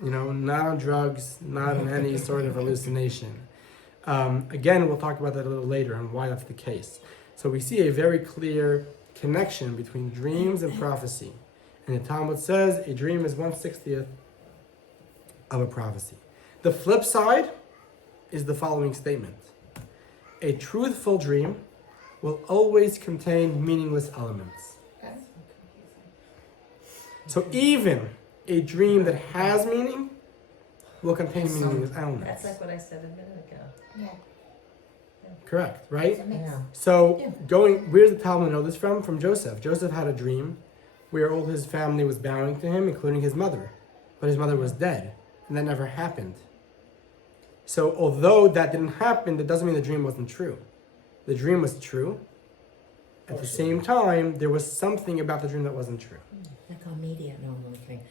not on drugs, not on any sort of hallucination. Again, we'll talk about that a little later and why that's the case. So we see a very clear connection between dreams and prophecy. And the Talmud says a dream is 1/60th of a prophecy. The flip side is the following statement. A truthful dream will always contain meaningless elements. So even a dream that has meaning will contain meaningless elements. That's like what I said a minute ago. Yeah. Correct, right? It's a mix. Yeah. So Yeah. where's the Talmud know this from? From Joseph. Joseph had a dream where all his family was bowing to him, including his mother. But his mother was dead, and that never happened. So although that didn't happen, that doesn't mean the dream wasn't true. The dream was true. At the same time, there was something about the dream that wasn't true. Like our media normally think.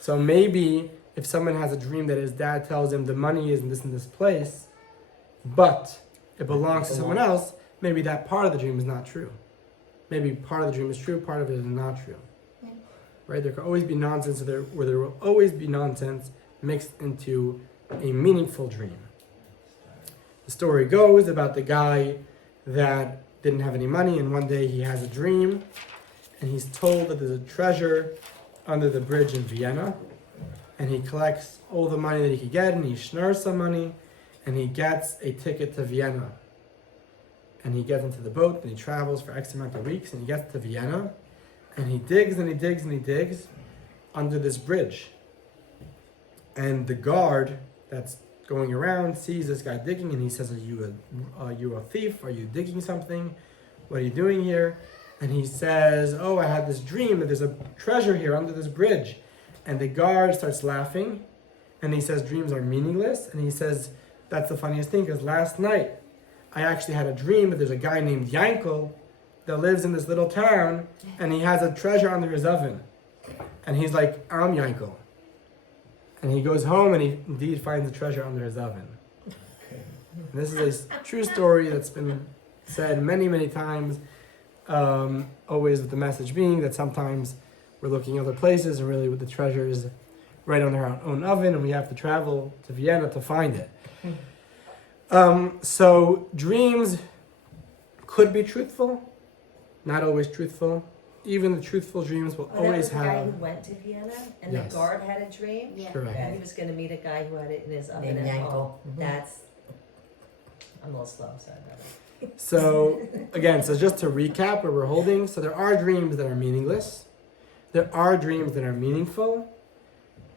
So maybe if someone has a dream that his dad tells him the money is in this place, but it belongs to someone else, maybe that part of the dream is not true. Maybe part of the dream is true, part of it is not true. Yeah. Right? There could always be nonsense, where there will always be nonsense mixed into a meaningful dream. The story goes about the guy that didn't have any money, and one day he has a dream, and he's told that there's a treasure under the bridge in Vienna, and he collects all the money that he could get, and he schnurs some money, and he gets a ticket to Vienna. And he gets into the boat, and he travels for X amount of weeks, and he gets to Vienna, and he digs, and he digs, and he digs under this bridge. And the guard that's going around sees this guy digging, and he says, are you a thief? Are you digging something? What are you doing here? And he says, oh, I had this dream that there's a treasure here under this bridge. And the guard starts laughing, and he says dreams are meaningless. And he says, that's the funniest thing, because last night I actually had a dream that there's a guy named Yankel that lives in this little town, and he has a treasure under his oven. And he's like, I'm Yankel. And he goes home, and he indeed finds the treasure under his oven. And this is a true story that's been said many, many times, always with the message being that sometimes we're looking other places, and really with the treasure is right under our own oven, and we have to travel to Vienna to find it. So dreams could be truthful, not always truthful. Even the truthful dreams will Oh, that always was the guy who have. went to Vienna, and Yes. the guard had a dream. Yeah. Correct. And he was going to meet a guy who had it in his oven Named at Yankel. home. Mhm. That's. I'm a little slow, sorry about that. So again, so just to recap where we're holding, so there are dreams that are meaningless. There are dreams that are meaningful,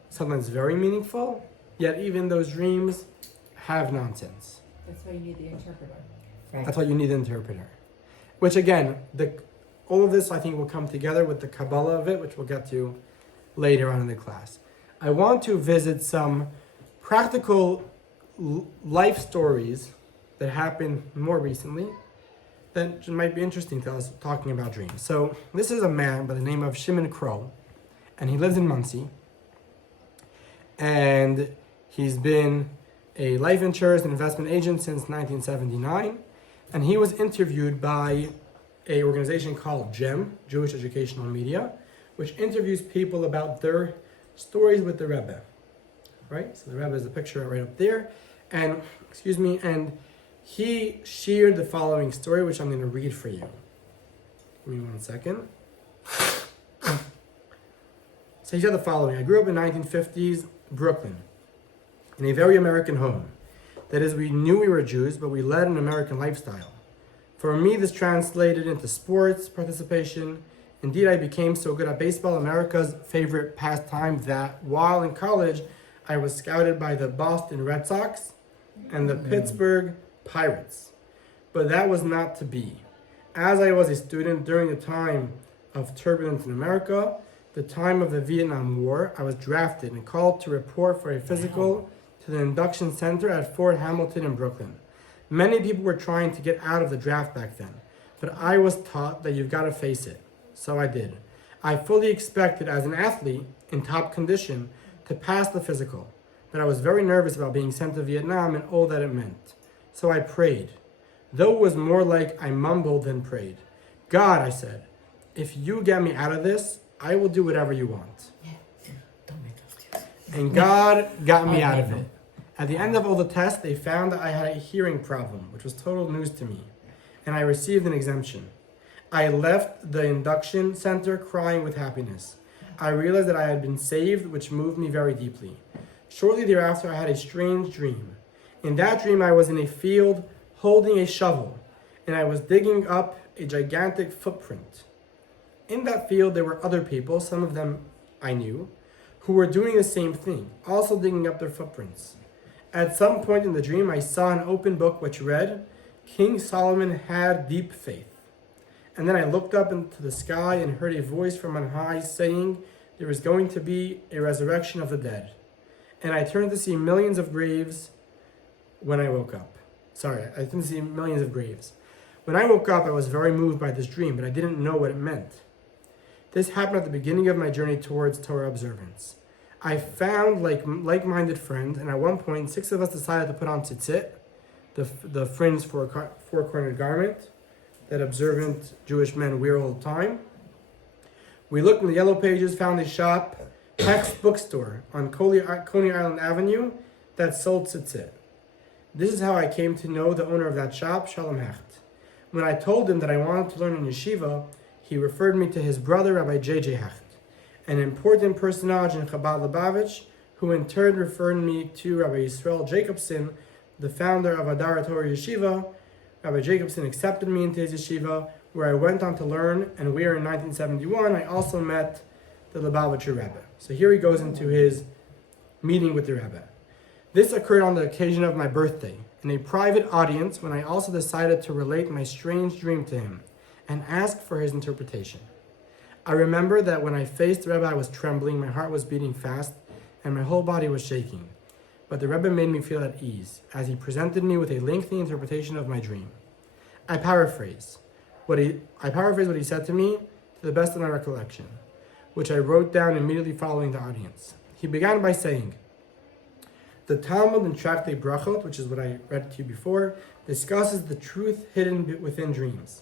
sometimes very meaningful, yet even those dreams have nonsense. That's why you need the interpreter. Right. That's why you need an interpreter. Which again, all of this I think will come together with the Kabbalah of it, which we'll get to later on in the class. I want to visit some practical life stories that happened more recently that might be interesting to us talking about dreams. So this is a man by the name of Shimon Crow, and he lives in Muncie. And he's been a life insurance and investment agent since 1979. And he was interviewed by an organization called GEM, Jewish Educational Media, which interviews people about their stories with the Rebbe. Right? So the Rebbe is a picture right up there. And, and he shared the following story, which I'm going to read for you. Give me 1 second. So he said the following. I grew up in 1950s Brooklyn, in a very American home. That is, we knew we were Jews, but we led an American lifestyle. For me, this translated into sports participation. Indeed, I became so good at baseball, America's favorite pastime, that while in college, I was scouted by the Boston Red Sox and the Pittsburgh Pirates. But that was not to be. As I was a student during the time of turbulence in America, the time of the Vietnam War, I was drafted and called to report for a physical to the induction center at Fort Hamilton in Brooklyn. Many people were trying to get out of the draft back then, but I was taught that you've got to face it. So I did. I fully expected as an athlete in top condition to pass the physical, but I was very nervous about being sent to Vietnam and all that it meant. So I prayed. Though it was more like I mumbled than prayed. God, I said, if you get me out of this, I will do whatever you want. Don't make us. And God got me out of it. At the end of all the tests, they found that I had a hearing problem, which was total news to me, and I received an exemption. I left the induction center crying with happiness. I realized that I had been saved, which moved me very deeply. Shortly thereafter, I had a strange dream. In that dream, I was in a field holding a shovel, and I was digging up a gigantic footprint. In that field, there were other people, some of them I knew, who were doing the same thing, also digging up their footprints. At some point in the dream, I saw an open book which read, King Solomon had deep faith. And then I looked up into the sky and heard a voice from on high saying, there is going to be a resurrection of the dead. And I turned to see millions of graves when I woke up. I didn't see millions of graves. When I woke up, I was very moved by this dream, but I didn't know what it meant. This happened at the beginning of my journey towards Torah observance. I found like-minded friends, and at one point, 6 of us decided to put on tzitzit, the fringe four-cornered garment that observant Jewish men wear all the time. We looked in the yellow pages, found a shop, Hecht's bookstore on Coney Island Avenue that sold tzitzit. This is how I came to know the owner of that shop, Shalom Hecht. When I told him that I wanted to learn in yeshiva, he referred me to his brother, Rabbi J.J. Hecht, an important personage in Chabad Lubavitch, who in turn referred me to Rabbi Yisrael Jacobson, the founder of Adara Torah Yeshiva. Rabbi Jacobson accepted me into his yeshiva, where I went on to learn, and where in 1971 I also met the Lubavitcher Rebbe. So here he goes into his meeting with the Rebbe. This occurred on the occasion of my birthday, in a private audience when I also decided to relate my strange dream to him and ask for his interpretation. I remember that when I faced the Rebbe, I was trembling, my heart was beating fast, and my whole body was shaking. But the Rebbe made me feel at ease, as he presented me with a lengthy interpretation of my dream. I paraphrase what he said to me to the best of my recollection, which I wrote down immediately following the audience. He began by saying, the Talmud in Tractate Brachot, which is what I read to you before, discusses the truth hidden within dreams.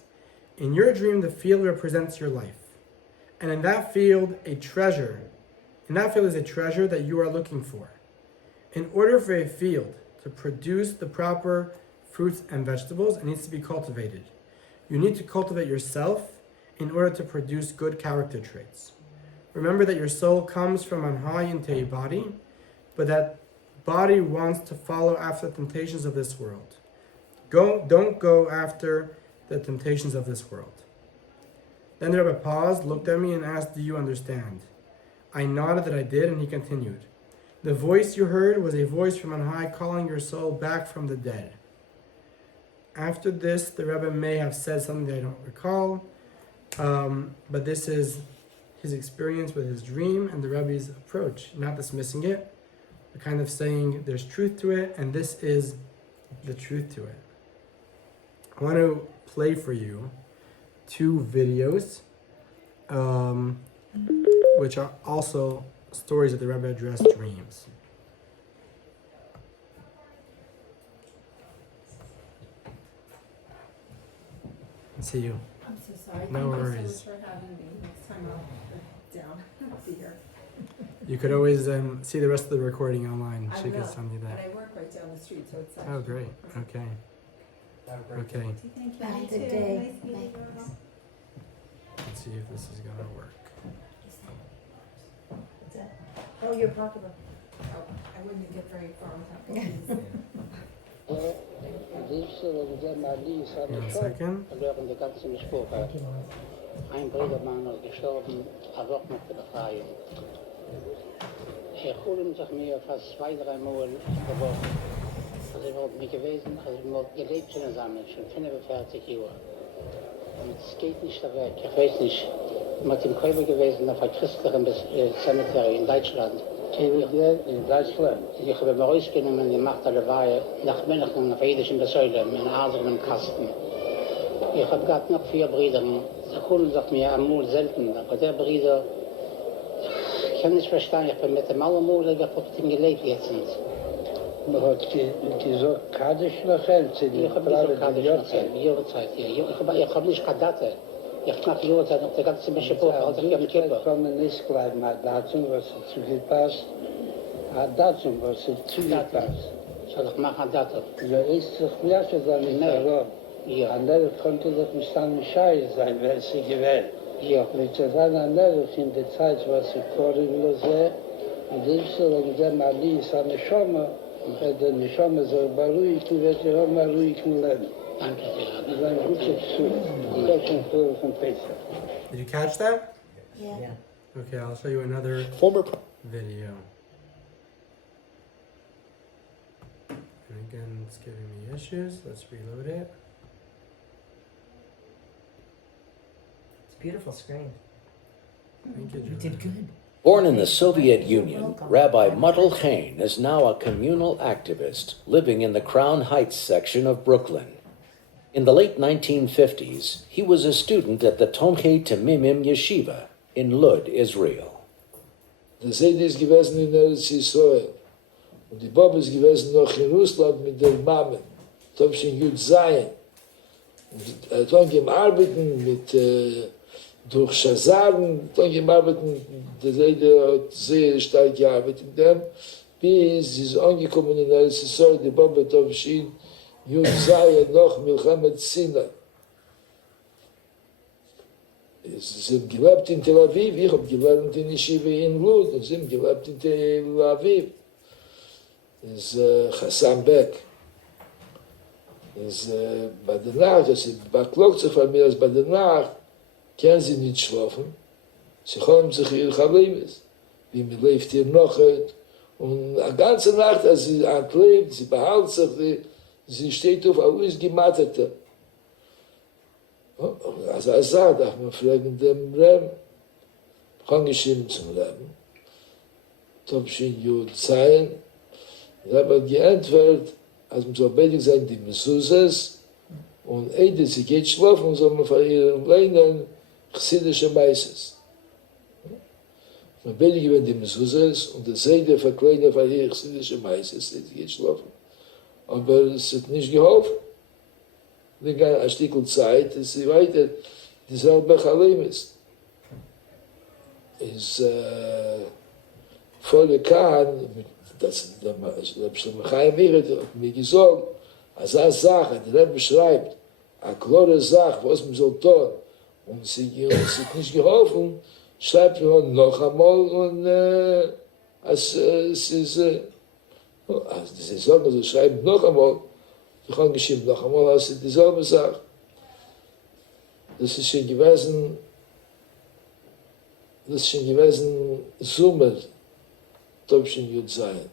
In your dream, the field represents your life. And in that field is a treasure that you are looking for. In order for a field to produce the proper fruits and vegetables, it needs to be cultivated. You need to cultivate yourself in order to produce good character traits. Remember that your soul comes from on high into a body, but that body wants to follow after the temptations of this world. Don't go after the temptations of this world. Then the Rebbe paused, looked at me, and asked, do you understand? I nodded that I did, and he continued. The voice you heard was a voice from on high calling your soul back from the dead. After this, the Rebbe may have said something that I don't recall, but this is his experience with his dream and the Rebbe's approach, not dismissing it, but kind of saying there's truth to it, and this is the truth to it. I want to play for you 2 videos, which are also stories that the Rebbe addressed dreams. See you. I'm so sorry. No Thank worries. you so much for having me. Next time I'll put down. I'll be here. You could always see the rest of the recording online. I She could will. send you And that. I work right down the street, so it's Oh, great. Okay. Okay. Thank you. Have a You good too. day. Nice meeting Bye. you. Let's see if this is gonna work. Oh, your pocketbook. Oh, I wouldn't get very far without these. One second. verloren die ganze Mischpoche. Ein Brudermann ist gestorben, eine Woche nach der Befreiung. Holen sich mir fast 2-3 Mal pro Woche. Also ich wollte mich gewesen, also ich wollte gelebt zusammen, schon 45 Jahre. Und es geht nicht weg, ich weiß nicht. Ich bin im Käufer gewesen auf der christlichen Cemetery in Deutschland. In Deutschland? Ich habe mir rausgenommen und gemacht alle Weihe nach München, auf jüdischen Besäule, mit einem eisernen Kasten. Ich habe gerade noch 4 Brüder. Sie holen sich mir einmal selten, aber der Bruder, ich kann nicht verstehen, ich bin mit dem Allermode, ich habe mit ihm gelebt jetzt. Man hat die so Kaddisch noch hält, die Ich habe diese Kaddisch noch hält, Jahrzeit, ja. Ich habe nicht Kadate. Ich mache Jahrzeit noch die ganze Mischpoche, als ich am Kippe. Ich kann nicht bleiben, dazu, was zu viel passt. Dazu, was zu viel passt. soll ich machen das? Ja, ist sich mehr für seine Terror. Ja, Ein Lehrer konnte doch nicht an Schei sein, wer sie gewählt. ja. Wenn es ein Lehrer in der Zeit, was sie korrigieren will, und das ist so, wenn der Mali ist eine Schome, und der Schome soll beruhigen, wird er auch beruhigen lernen. Danke sehr. Das ist ein guter Besuch. Das ist ein von Pesach. Did you catch that? Yeah. Okay, I'll show you another Former video. And again, it's giving me issues. Let's reload it. It's a beautiful screen. Thank you, You did Julia. good. Born in the Soviet Union, Rabbi Muttel Hain is now a communal activist living in the Crown Heights section of Brooklyn. In the late 1950s, he was a student at the Tomchei Temimim Yeshiva in Lud, Israel. Der Seide ist gewesen in Eretz Yisrael. Und die Baba ist gewesen noch in Russland mit der Mama. Topshin Yud Zayin. Und er hat dann arbeiten mit, durch Shazaren, dann arbeiten, der Seide hat sehr stark gearbeitet in dem, bis sie ist angekommen in Eretz Yisrael, die Baba Topshin Yud Zayin noch Milchamet Sinai. Sie haben gelebt in Tel Aviv, ich habe gelernt in Yeshiva in Lud, und sie haben gelebt in Tel Aviv. Das ist Hassan Beck. Das ist bei der Nacht, das ist beklagt sich von mir, dass bei der Nacht können sie nicht schlafen. Sie haben sich ihr Chalibes. Wie mir lebt hier noch heute. Und eine ganze Nacht, als sie lebt, sie behält sich, sie steht auf alles Gemattete. Also er sagt, darf man fragen dem Rem, kann geschrieben zum Rem. Topshin Yud Zayin. Er hat geantwortet, als man so beidig sein, die Mezuzes, und Eide, sie geht schlafen, soll man von ihren Leinen chassidische Meises. Man beidig gewinnt die Mezuzes, und der Seide verkleinen von ihren chassidische Meises, sie geht schlafen. Aber es hat nicht geholfen. Wir gehen ein Stück Zeit, dass sie weiter dieselbe Chalim ist. Ist volle Kahn, das der Chaim hat mir gesagt, als er sagt, der Rebbe schreibt, eine klare Sache, was man soll tun, und sie hat nicht geholfen, schreibt man noch einmal, und es ist, also sie sagen, sie schreiben noch einmal, ich habe geschrieben, noch einmal, als sie dieselbe sagt. Das ist schon gewesen, Sommer, Topshin Yud Zayin.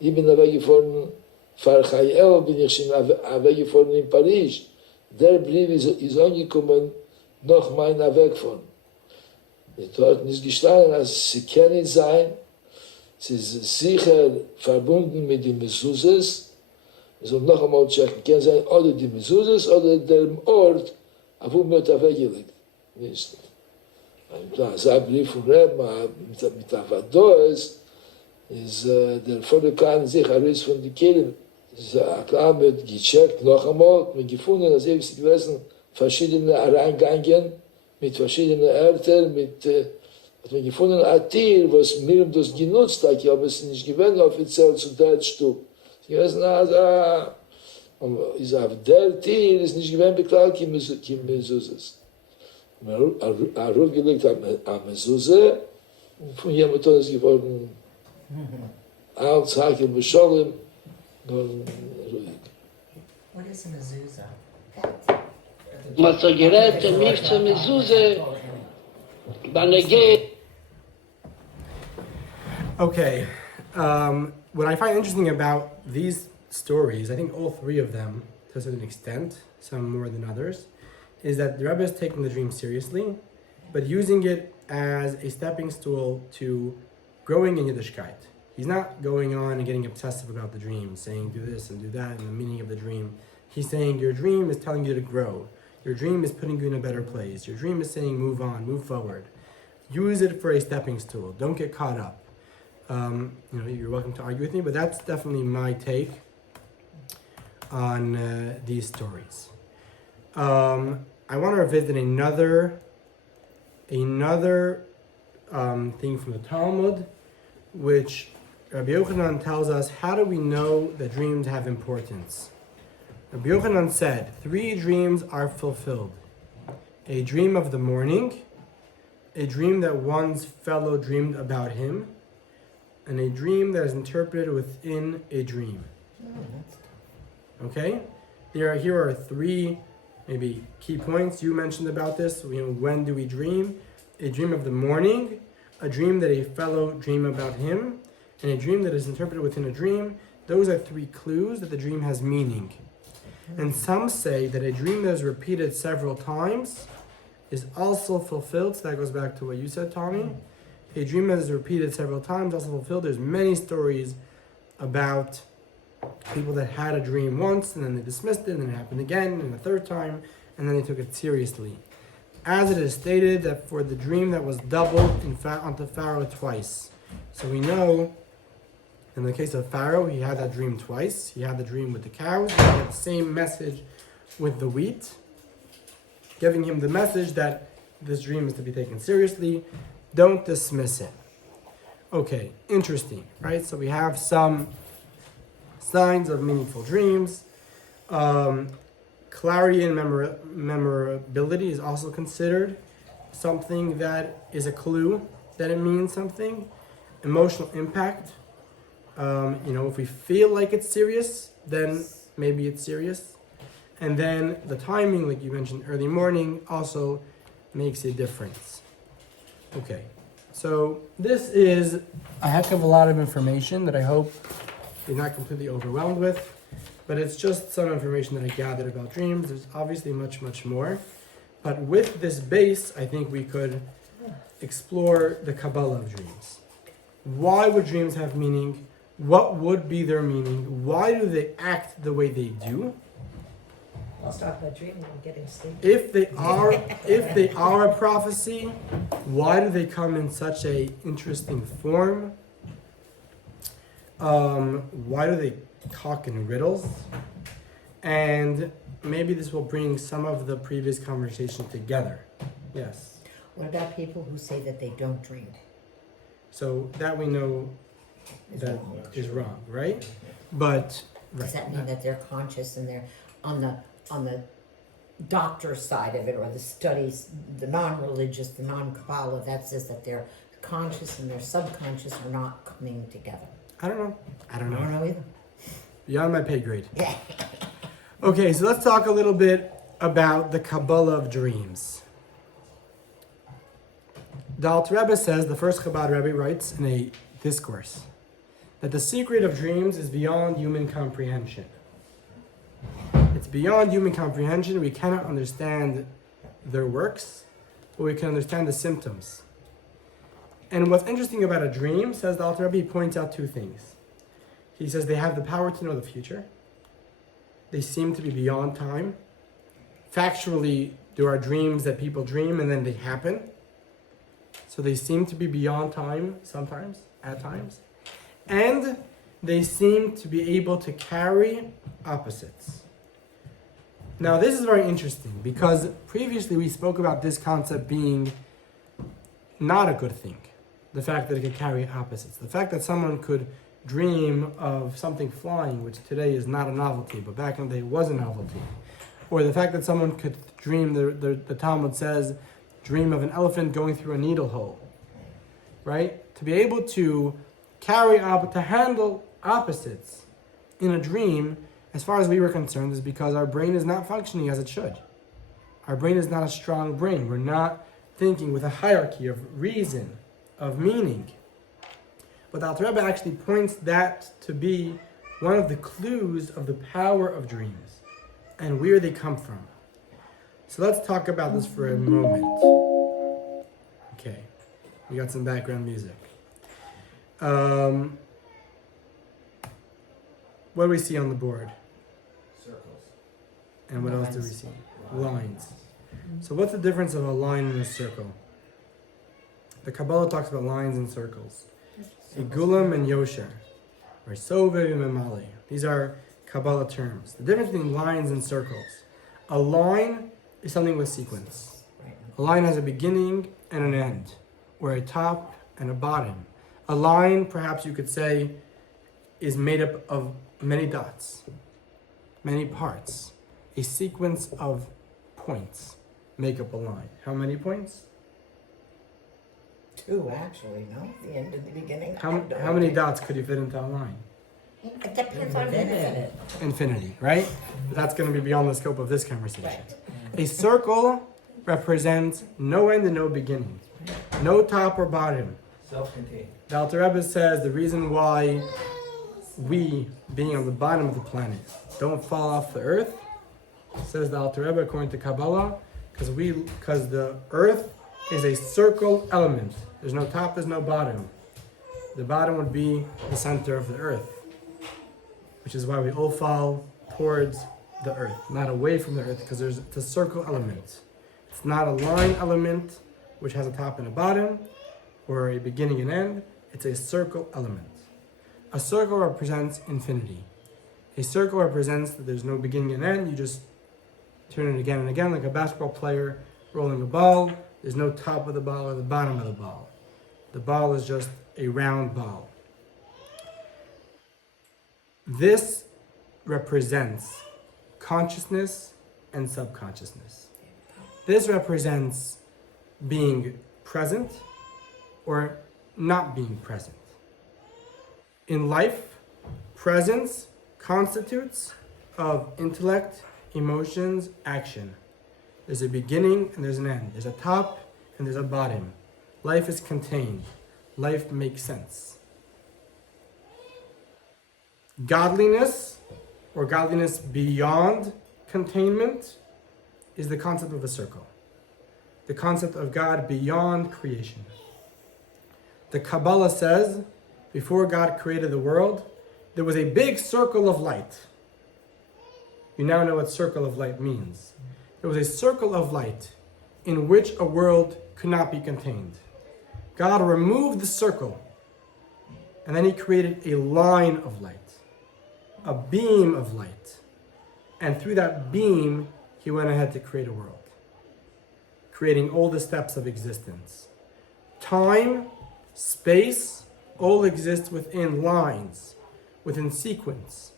Ich bin weggefahren, Farchayel bin ich schon weggefahren in Paris. Der Brief ist angekommen, noch mein weggefahren. Dort ist gestanden, als sie können sein, sie ist sicher verbunden mit den Mezuzes. So noch einmal checken, kann sein oder die Mezuzes oder der Ort, auf wo man weggelegt. Nicht. Da ist ein Brief von Rebbe, mit Avados, ist der Volkan sich alles von den Kirchen. Klar wird gecheckt, noch einmal, mit gefunden, dass es gewesen, verschiedene Reingängen, mit verschiedenen Eltern, hat man gefunden, ein Tier, was mir das genutzt hat, ich habe es nicht gewöhnt, offiziell zu Deutschstub. Ich weiß nicht, ich sage, der Tier ist nicht gewöhnt, beklagt, Kim Mezuzes. Er ruf gelegt am Mezuzah, und von jemandem ist geworden, als Hakim Besholim, ruhig. What is a mezuzah? Was er gerät, mich zur Mezuzah, dann geht. Okay. What I find interesting about these stories, I think all three of them, to a certain extent, some more than others, is that the Rebbe is taking the dream seriously, but using it as a stepping stool to growing in Yiddishkeit. He's not going on and getting obsessive about the dream, saying do this and do that and the meaning of the dream. He's saying your dream is telling you to grow. Your dream is putting you in a better place. Your dream is saying move on, move forward. Use it for a stepping stool. Don't get caught up. You're welcome to argue with me, but that's definitely my take on these stories. I want to revisit another thing from the Talmud, which Rabbi Yochanan tells us, how do we know that dreams have importance? Rabbi Yochanan said, 3 dreams are fulfilled. A dream of the morning, a dream that one's fellow dreamed about him, and a dream that is interpreted within a dream. Okay? Here are 3 maybe key points you mentioned about this. When do we dream? A dream of the morning, a dream that a fellow dreamed about him, and a dream that is interpreted within a dream. Those are 3 clues that the dream has meaning. And some say that a dream that is repeated several times is also fulfilled. So that goes back to what you said, Tommy. A dream that is repeated several times also fulfilled. There's many stories about people that had a dream once and then they dismissed it, and then it happened again and the 3rd time, and then they took it seriously. As it is stated that for the dream that was doubled onto Pharaoh twice. So we know in the case of Pharaoh, he had that dream twice. He had the dream with the cows, he had the same message with the wheat, giving him the message that this dream is to be taken seriously. Don't dismiss it. Okay, interesting, right? So we have some signs of meaningful dreams. Clarity and memorability is also considered something that is a clue that it means something. Emotional impact. If we feel like it's serious, then maybe it's serious. And then the timing, like you mentioned, early morning, also makes a difference. Okay, so this is a heck of a lot of information that I hope you're not completely overwhelmed with, but it's just some information that I gathered about dreams. There's obviously much, much more. But with this base, I think we could explore the Kabbalah of Dreams. Why would dreams have meaning? What would be their meaning? Why do they act the way they do? Let's talk about dreaming and getting sleep. If they are a prophecy, why do they come in such a interesting form? Why do they talk in riddles? And maybe this will bring some of the previous conversation together. Yes. What about people who say that they don't dream? So that we know that is wrong, right? But Does that mean that they're conscious and they're on the doctor side of it, or the studies, the non-religious, the non-Kabbalah, that says that their conscious and their subconscious are not coming together? I don't know. I don't know either. Beyond my pay grade. Okay, so let's talk a little bit about the Kabbalah of Dreams. The Alter Rebbe says, the first Chabad Rebbe writes in a discourse, that the secret of dreams is beyond human comprehension. It's beyond human comprehension. We cannot understand their works, but we can understand the symptoms. And what's interesting about a dream, says the Alter Rebbe, he points out 2 things. He says they have the power to know the future. They seem to be beyond time. Factually, there are dreams that people dream and then they happen. So they seem to be beyond time sometimes, at times. And they seem to be able to carry opposites. Now this is very interesting because previously we spoke about this concept being not a good thing. The fact that it could carry opposites. The fact that someone could dream of something flying, which today is not a novelty, but back in the day was a novelty. Or the fact that someone could dream, the Talmud says, dream of an elephant going through a needle hole. Right? To be able to to handle opposites in a dream, as far as we were concerned, is because our brain is not functioning as it should. Our brain is not a strong brain. We're not thinking with a hierarchy of reason, of meaning. But the Alter Rebbe actually points that to be one of the clues of the power of dreams and where they come from. So let's talk about this for a moment. Okay, we got some background music. What do we see on the board? Circles. And what else do we see? Lines. So what's the difference of a line and a circle? The Kabbalah talks about lines and circles. Igulam and Yosher, or Sovev and Memali. These are Kabbalah terms. The difference between lines and circles. A line is something with sequence. A line has a beginning and an end, or a top and a bottom. A line, perhaps you could say, is made up of many dots, many parts. A sequence of points make up a line. How many points? 2, actually, no? The end and the beginning. How many dots could you fit into a line? It depends on the Infinity, right? But that's going to be beyond the scope of this conversation. A circle represents no end and no beginning, no top or bottom. Self-contained. The Alter Rebbe says the reason why we, being on the bottom of the planet, don't fall off the earth, says the Alter Rebbe according to Kabbalah, because the earth is a circle element. There's no top, there's no bottom. The bottom would be the center of the earth, which is why we all fall towards the earth, not away from the earth, because it's a circle element. It's not a line element, which has a top and a bottom, or a beginning and end. It's a circle element. A circle represents infinity. A circle represents that there's no beginning and end. You just turn it again and again, like a basketball player rolling a ball. There's no top of the ball or the bottom of the ball. The ball is just a round ball. This represents consciousness and subconsciousness. This represents being present or not being present. In life, presence constitutes of intellect, emotions, action. There's a beginning and there's an end. There's a top and there's a bottom. Life is contained. Life makes sense. Godliness, or godliness beyond containment, is the concept of a circle. The concept of God beyond creation. The Kabbalah says, before God created the world, there was a big circle of light. You now know what circle of light means. There was a circle of light in which a world could not be contained. God removed the circle, and then he created a line of light, a beam of light. And through that beam, he went ahead to create a world, creating all the steps of existence. Time, space, all exist within lines, within sequence.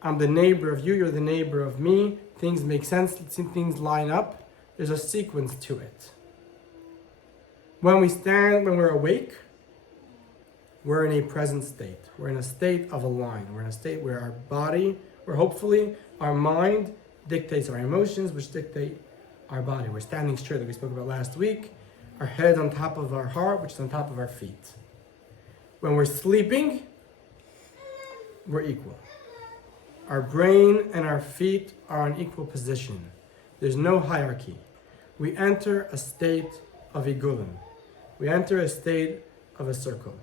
I'm the neighbor of you, you're the neighbor of me. Things make sense, things line up. There's a sequence to it. When we stand, when we're awake, we're in a present state. We're in a state of a line. We're in a state where our body, or hopefully our mind, dictates our emotions, which dictate our body. We're standing straight, like we spoke about last week. Our head's on top of our heart, which is on top of our feet. When we're sleeping, we're equal. Our brain and our feet are in equal position. There's no hierarchy. We enter a state of igulim. We enter a state of a circle.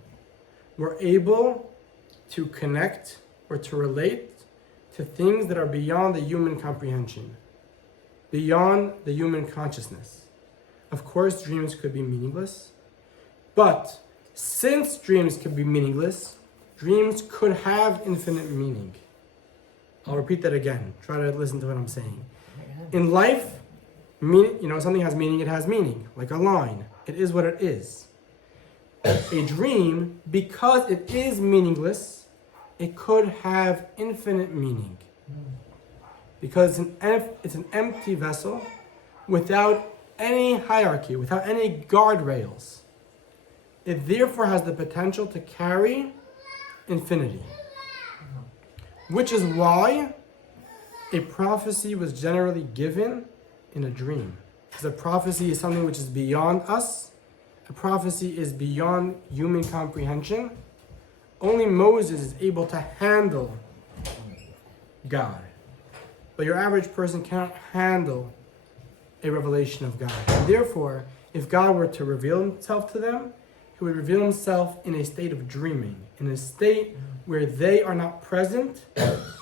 We're able to connect or to relate to things that are beyond the human comprehension, beyond the human consciousness. Of course, dreams could be meaningless, but since dreams could be meaningless, dreams could have infinite meaning. I'll repeat that again. Try to listen to what I'm saying. In life, something has meaning, it has meaning, like a line. It is what it is. A dream, because it is meaningless, it could have infinite meaning. Because it's an empty vessel without any hierarchy, without any guardrails. It therefore has the potential to carry infinity. Which is why a prophecy was generally given in a dream. Because a prophecy is something which is beyond us. A prophecy is beyond human comprehension. Only Moses is able to handle God. But your average person cannot handle a revelation of God. And therefore, if God were to reveal himself to them, he would reveal himself in a state of dreaming, in a state where they are not present,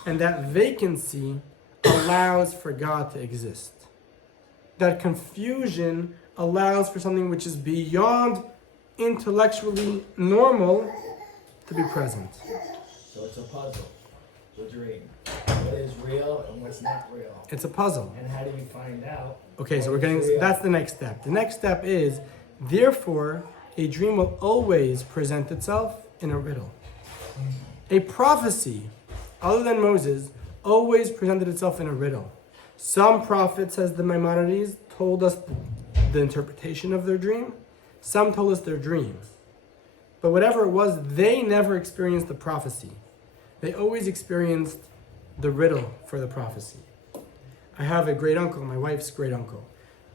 and that vacancy allows for God to exist. That confusion allows for something which is beyond intellectually normal to be present. So it's a puzzle, the dream. What is real and what's not real. It's a puzzle. And how do you find out? Okay, so what we're is getting, real? that's the next step. The next step is, therefore, a dream will always present itself in a riddle. A prophecy, other than Moses, always presented itself in a riddle. Some prophets, says the Maimonides, told us the interpretation of their dream. Some told us their dream. But whatever it was, they never experienced the prophecy. They always experienced the riddle for the prophecy. I have a great uncle, my wife's great uncle,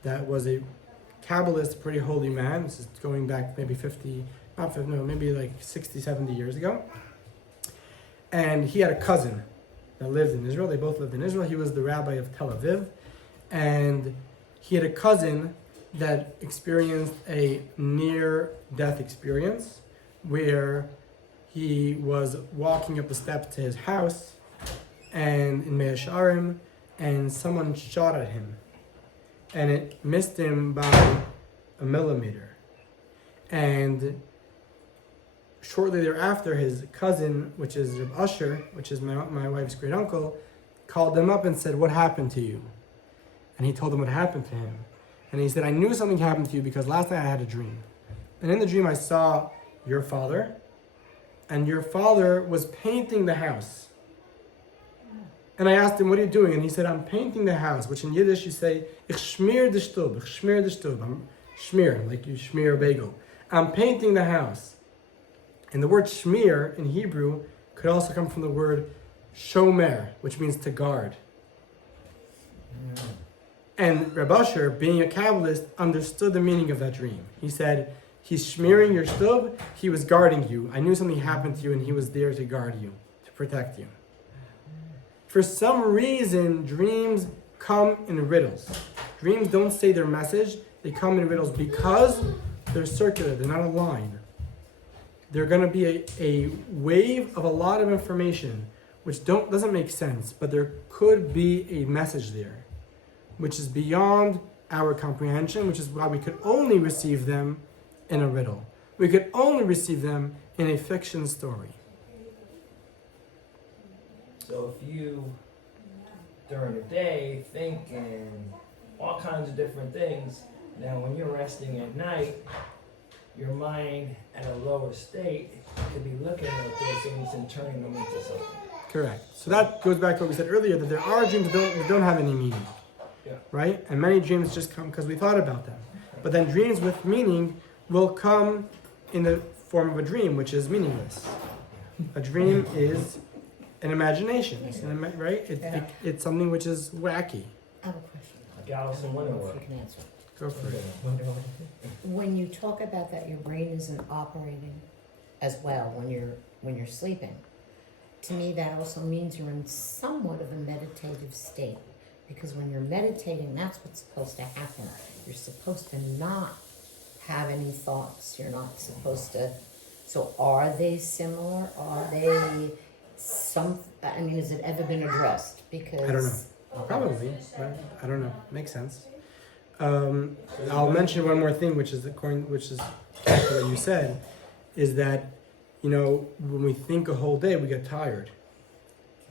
that was a Kabbalist, pretty holy man. This is going back maybe maybe like 60, 70 years ago. And he had a cousin that lived in Israel. They both lived in Israel. He was the rabbi of Tel Aviv. And he had a cousin that experienced a near-death experience where he was walking up the steps to his house and in Mea Shearim, and someone shot at him. And it missed him by a millimeter. And shortly thereafter, his cousin, which is Reb Usher, which is my wife's great uncle, called him up and said, "What happened to you?" And he told him what happened to him. And he said, "I knew something happened to you because last night I had a dream. And in the dream I saw your father, and your father was painting the house. And I asked him, what are you doing? And he said, I'm painting the house, which in Yiddish you say, ich schmier de stub, ich schmier de stub. I'm schmier, like you schmier a bagel. I'm painting the house. And the word schmier in Hebrew could also come from the word shomer, which means to guard. And Reb Asher, being a Kabbalist, understood the meaning of that dream. He said, he's schmearing your stub, he was guarding you. I knew something happened to you and he was there to guard you, to protect you. For some reason, dreams come in riddles. Dreams don't say their message, they come in riddles because they're circular, they're not a line. They're going to be a wave of a lot of information which doesn't make sense, but there could be a message there, which is beyond our comprehension, which is why we could only receive them in a riddle. We could only receive them in a fiction story. So if you, during the day, think in all kinds of different things, now when you're resting at night, your mind at a lower state could be looking at those things and turning them into something. Correct. So that goes back to what we said earlier, that there are dreams that don't have any meaning. Yeah. Right? And many dreams just come because we thought about them. But then dreams with meaning will come in the form of a dream, which is meaningless. A dream is an imagination, right? It's something which is wacky. I have a question. Like Alice in Wonderland. If you can answer. Go for it. When you talk about that your brain isn't operating as well when you're sleeping, to me that also means you're in somewhat of a meditative state. Because when you're meditating, that's what's supposed to happen. You're supposed to not have any thoughts. You're not supposed to. So are they similar? Are they has it ever been addressed? Because I don't know. Probably. But I don't know. Makes sense. I'll mention one more thing, which is back to what you said, is that, when we think a whole day, we get tired.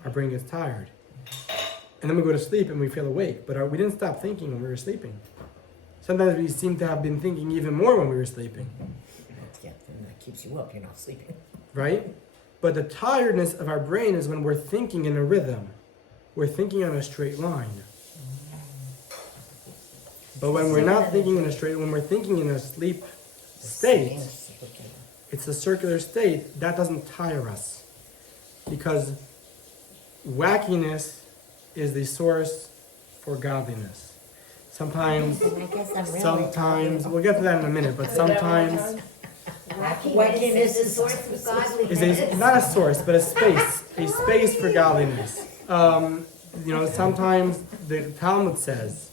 Our brain gets tired. And then we go to sleep and we feel awake, but we didn't stop thinking when we were sleeping. Sometimes we seem to have been thinking even more when we were sleeping. Yeah, and that keeps you up. You're not sleeping. Right? But the tiredness of our brain is when we're thinking in a rhythm. We're thinking on a straight line. But when we're not thinking in a straight, when we're thinking in a sleep state, it's a circular state, that doesn't tire us. Because wackiness is the source for godliness. Sometimes, we'll get to that in a minute, but sometimes Wackiness is a source of godliness. not a source, but a space for godliness. Sometimes the Talmud says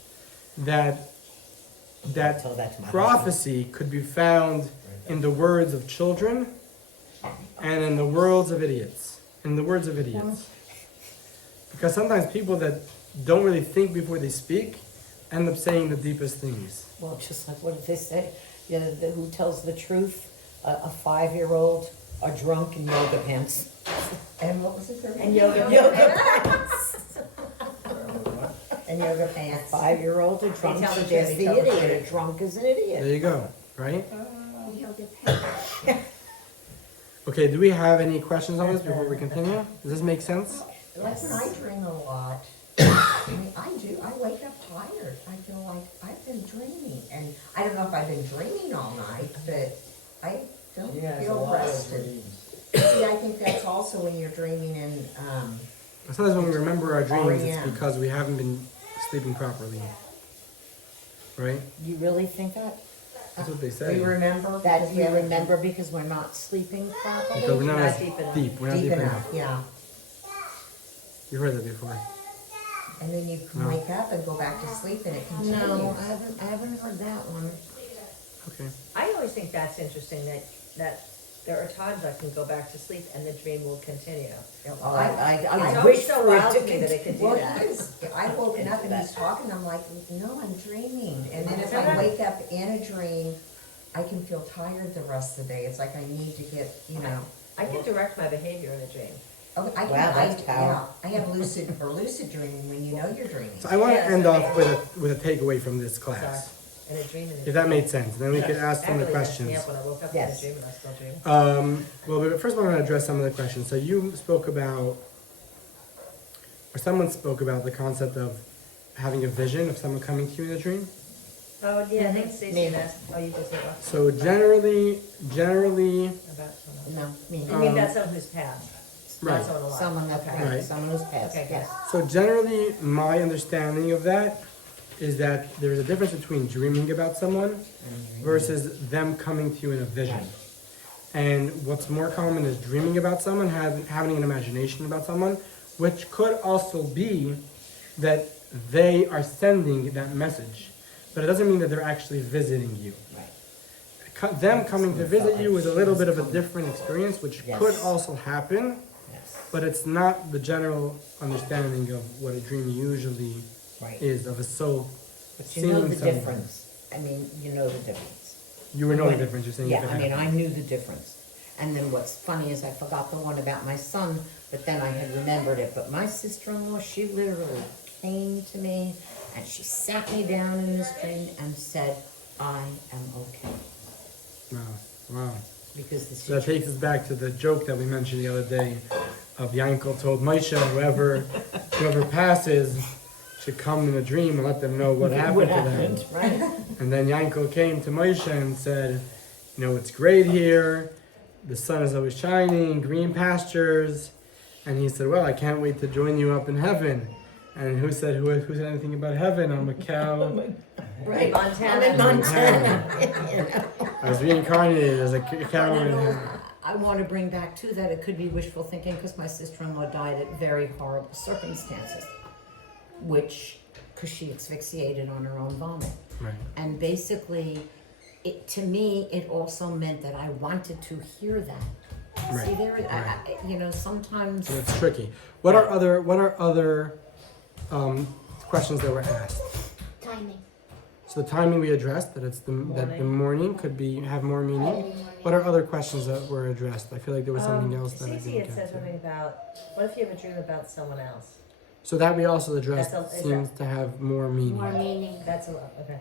that prophecy could be found in the words of children and in the words of idiots. Because sometimes people that don't really think before they speak end up saying the deepest things. Well, just like what did they say? Who tells the truth? A 5-year-old, a drunk in yoga pants. And what was it? And yoga pants. And yoga pants. 5-year'old, a drunk tell the is truth, just they the tell the idiot. truth. A drunk is an idiot. There you go, right? it'll get paid. Okay, do we have any questions on this before we continue? Does this make sense? Like when I dream a lot, I mean, I do, I wake up tired. I feel like I've been dreaming. And I don't know if I've been dreaming all night, but I don't He has a feel lot of rested. dreams. See, I think that's also when you're dreaming in, Sometimes when we remember our dreams, it's REM. because we haven't been sleeping properly. Right? You really think that? That's what they say. we remember. That because you we haven't- remember because we're not sleeping properly? Because we're not Not as deep enough. deep. We're not Deep deep enough, enough. yeah. You heard that before. And then you can No. wake up and go back to sleep and it continues. No, I haven't heard that one. Okay. I always think that's interesting that there are times I can go back to sleep and the dream will continue. Well, I It's wish always so for it wild to to me that it could do Well, that. I've woken up and he's talking, I'm like, no, I'm dreaming. And then if I wake up in a dream, I can feel tired the rest of the day. It's like I need to get, I can direct my behavior in a dream. okay, I can, Wow, that's yeah, powerful. I have lucid dreaming when you know you're dreaming. So I want to Yeah, end so off with a takeaway from this Sorry. class. In a dream. If that made sense. And then we could ask some of the That really messed me questions. up when I woke up Yes. in a dream and I still dream. Well, but first of all, I'm going to address some of the questions. So you spoke about, or someone spoke about the concept of having a vision of someone coming to you in a dream. Oh, yeah, I think Stacey Me. had asked, oh, you just said what? So generally, About someone. No, me. You mean about someone who's passed? right. Not someone alive? Someone that, Okay. Right. someone who's passed, Okay, yes. So generally, my understanding of that is that there's a difference between dreaming about someone versus them coming to you in a vision. And what's more common is dreaming about someone, having an imagination about someone, which could also be that they are sending that message. But it doesn't mean that they're actually visiting you. Them coming to visit you is a little bit of a different experience, which Yes. could also happen, Yes, but it's not the general understanding of what a dream usually right. is of a soul. But you know seeing the someone. difference. I mean, you know the difference. You would know the difference, you're saying. Yeah, if it I mean, happened. I knew the difference. And then what's funny is I forgot the one about my son, but then I had remembered it. But my sister-in-law, she literally came to me and she sat me down in this dream and said, I am okay. Wow, wow. Because the So that takes us back to the joke that we mentioned the other day of Yankel told Moshe, whoever passes should come in a dream and let them know what happened to them. right? And then Yankel came to Moshe and said, it's great here. The sun is always shining, green pastures. And he said, well, I can't wait to join you up in heaven. And who said anything about heaven? I'm a cow. Right. Montana. I'm in Montana. I was reincarnated as a cow But, in heaven. I want to bring back too that it could be wishful thinking because my sister-in-law died at very horrible circumstances, because she asphyxiated on her own vomit. Right. And basically, to me, it also meant that I wanted to hear that. Right, See, sometimes. So it's tricky. What are other questions that were asked? Timing. So the timing we addressed, that the morning could have more meaning. What are other questions that were addressed? I feel like there was something else that I Stacey didn't had said get to. something about, what if you have a dream about someone else? So that we also addressed Is seems to have more meaning More meaning. That's a lot, okay.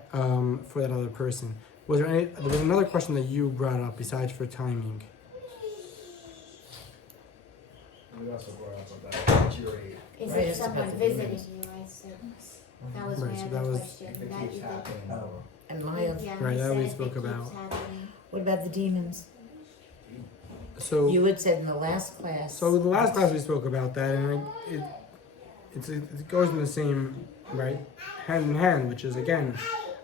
for that other person. There was another question that you brought up besides for timing. We also brought up about jury. Is Right, it it's someone about the visiting demons. you? I said that was Right, my so other that was- question. If it That keeps you happening. And my, yeah, Right, he that said we if it spoke keeps about. happening. what about the demons? So You had said in the last class. So the last class we spoke about that, and it goes in the same, right, hand in hand, which is again,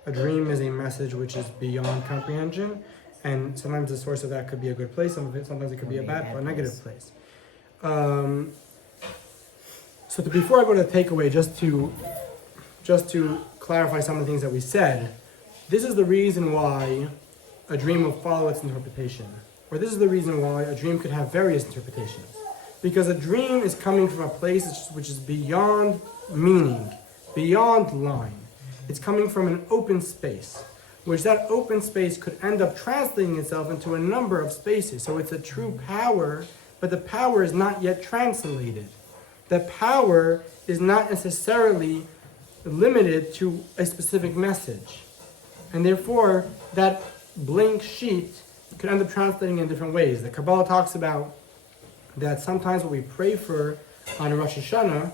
a dream is a message which is beyond comprehension, and sometimes the source of that could be a good place, sometimes it could be a bad or negative place. So before I go to the takeaway, just to clarify some of the things that we said, this is the reason why a dream will follow its interpretation. Or this is the reason why a dream could have various interpretations. Because a dream is coming from a place which is beyond meaning, beyond line. It's coming from an open space, which that open space could end up translating itself into a number of spaces. So it's a true power, but the power is not yet translated. The power is not necessarily limited to a specific message. And therefore, that blank sheet could end up translating in different ways. The Kabbalah talks about that sometimes what we pray for on Rosh Hashanah,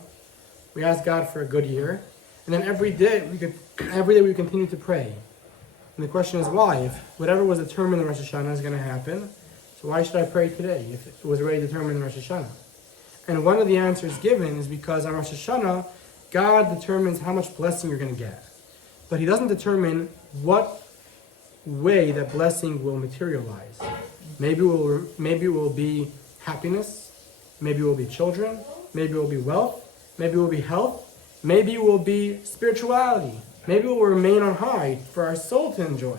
we ask God for a good year, and then every day we continue to pray. And the question is why? If whatever was determined in Rosh Hashanah is going to happen, so why should I pray today if it was already determined in Rosh Hashanah? And one of the answers given is because on Rosh Hashanah, God determines how much blessing you're going to get. But He doesn't determine what way that blessing will materialize. Maybe it will be happiness, maybe it will be children, maybe it will be wealth, maybe it will be health, maybe it will be spirituality, maybe it will remain on high for our soul to enjoy.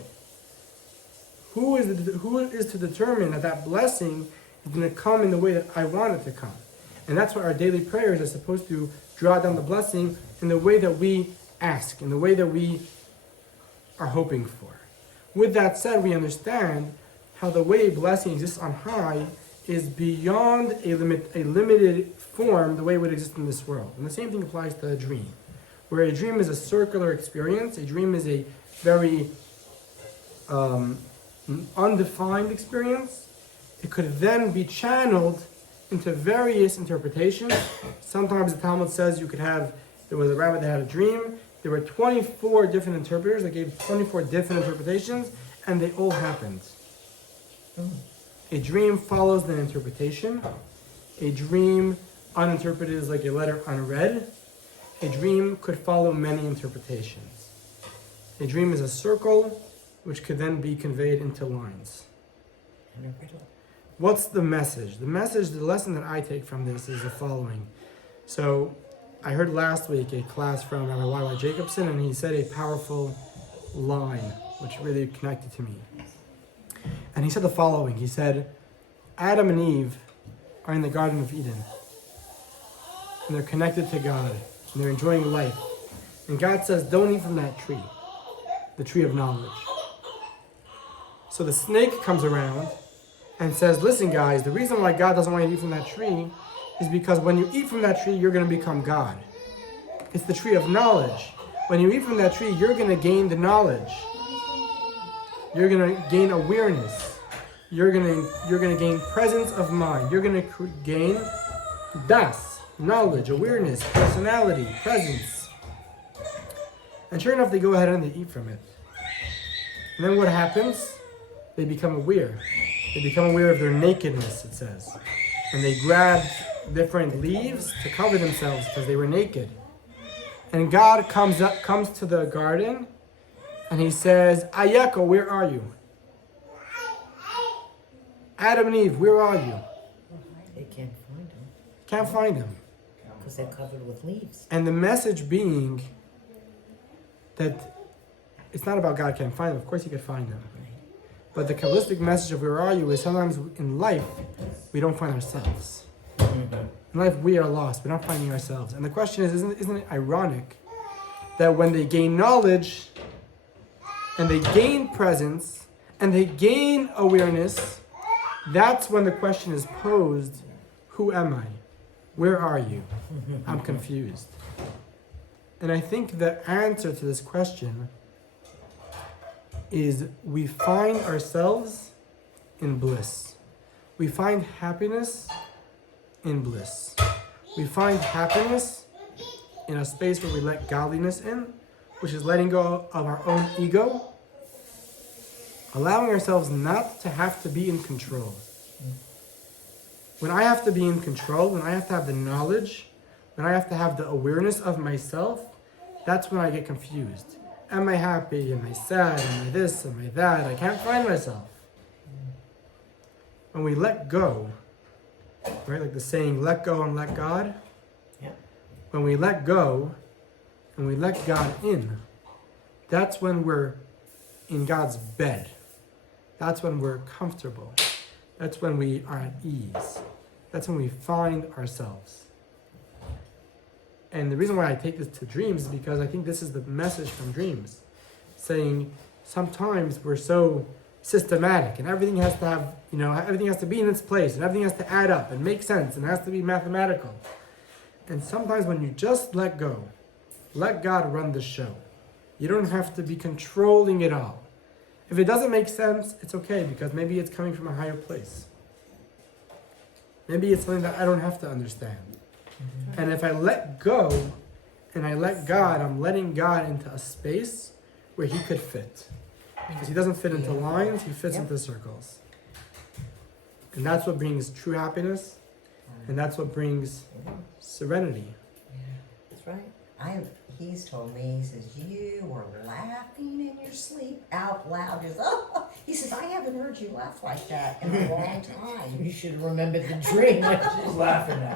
Who is to determine that blessing is going to come in the way that I want it to come? And that's why our daily prayers are supposed to draw down the blessing in the way that we ask, in the way that we are hoping for. With that said, we understand how the way blessing exists on high is beyond a limited form, the way it would exist in this world. And the same thing applies to a dream, where a dream is a circular experience. A dream is a very undefined experience. It could then be channeled into various interpretations. Sometimes the Talmud says there was a rabbi that had a dream. There were 24 different interpreters that gave 24 different interpretations, and they all happened. A dream follows the interpretation. A dream uninterpreted is like a letter unread. A dream could follow many interpretations. A dream is a circle which could then be conveyed into lines. What's the message? The lesson that I take from this is the following. So, I heard last week a class from Rabbi Y.Y. Jacobson, and he said a powerful line, which really connected to me. And he said the following. He said, Adam and Eve are in the Garden of Eden. And they're connected to God. And they're enjoying life. And God says, don't eat from that tree. The tree of knowledge. So the snake comes around and says, listen guys, the reason why God doesn't want you to eat from that tree is because when you eat from that tree, you're going to become God. It's the tree of knowledge. When you eat from that tree, you're going to gain the knowledge. You're going to gain awareness. You're going to gain presence of mind. You're going to gain das, knowledge, awareness, personality, presence. And sure enough, they go ahead and they eat from it. And then what happens? They become aware. They become aware of their nakedness, it says. And they grab different leaves to cover themselves because they were naked. And God comes to the garden and He says, Ayeko, where are you? Adam and Eve, where are you? They can't find them Can't find them. because they're covered with leaves. And the message being that it's not about God can't find them. Of course He could find them. But the Kabbalistic message of where are you is sometimes in life we don't find ourselves. In life we are lost. We're not finding ourselves. And the question is, isn't it ironic that when they gain knowledge and they gain presence and they gain awareness, that's when the question is posed, who am I? Where are you? I'm confused. And I think the answer to this question is we find ourselves in bliss. We find happiness in bliss. We find happiness in a space where we let godliness in, which is letting go of our own ego, allowing ourselves not to have to be in control. When I have to be in control, when I have to have the knowledge, when I have to have the awareness of myself, that's when I get confused. Am I happy? Am I sad? Am I this? Am I that? I can't find myself. When we let go, right? Like the saying, let go and let God. Yeah. When we let go and we let God in, that's when we're in God's bed. That's when we're comfortable. That's when we are at ease. That's when we find ourselves. And the reason why I take this to dreams is because I think this is the message from dreams. Saying sometimes we're so systematic and everything has to have, everything has to be in its place and everything has to add up and make sense and it has to be mathematical. And sometimes when you just let go, let God run the show. You don't have to be controlling it all. If it doesn't make sense, it's okay because maybe it's coming from a higher place. Maybe it's something that I don't have to understand. And if I let go and I let God, I'm letting God into a space where he could fit. Because he doesn't fit into lines, he fits into circles. And that's what brings true happiness, and that's what brings serenity. That's right. He's told me, he says, you were laughing in your sleep out loud. He says, oh, he says, I haven't heard you laugh like that in a long time. You should have remembered the dream. She's laughing now.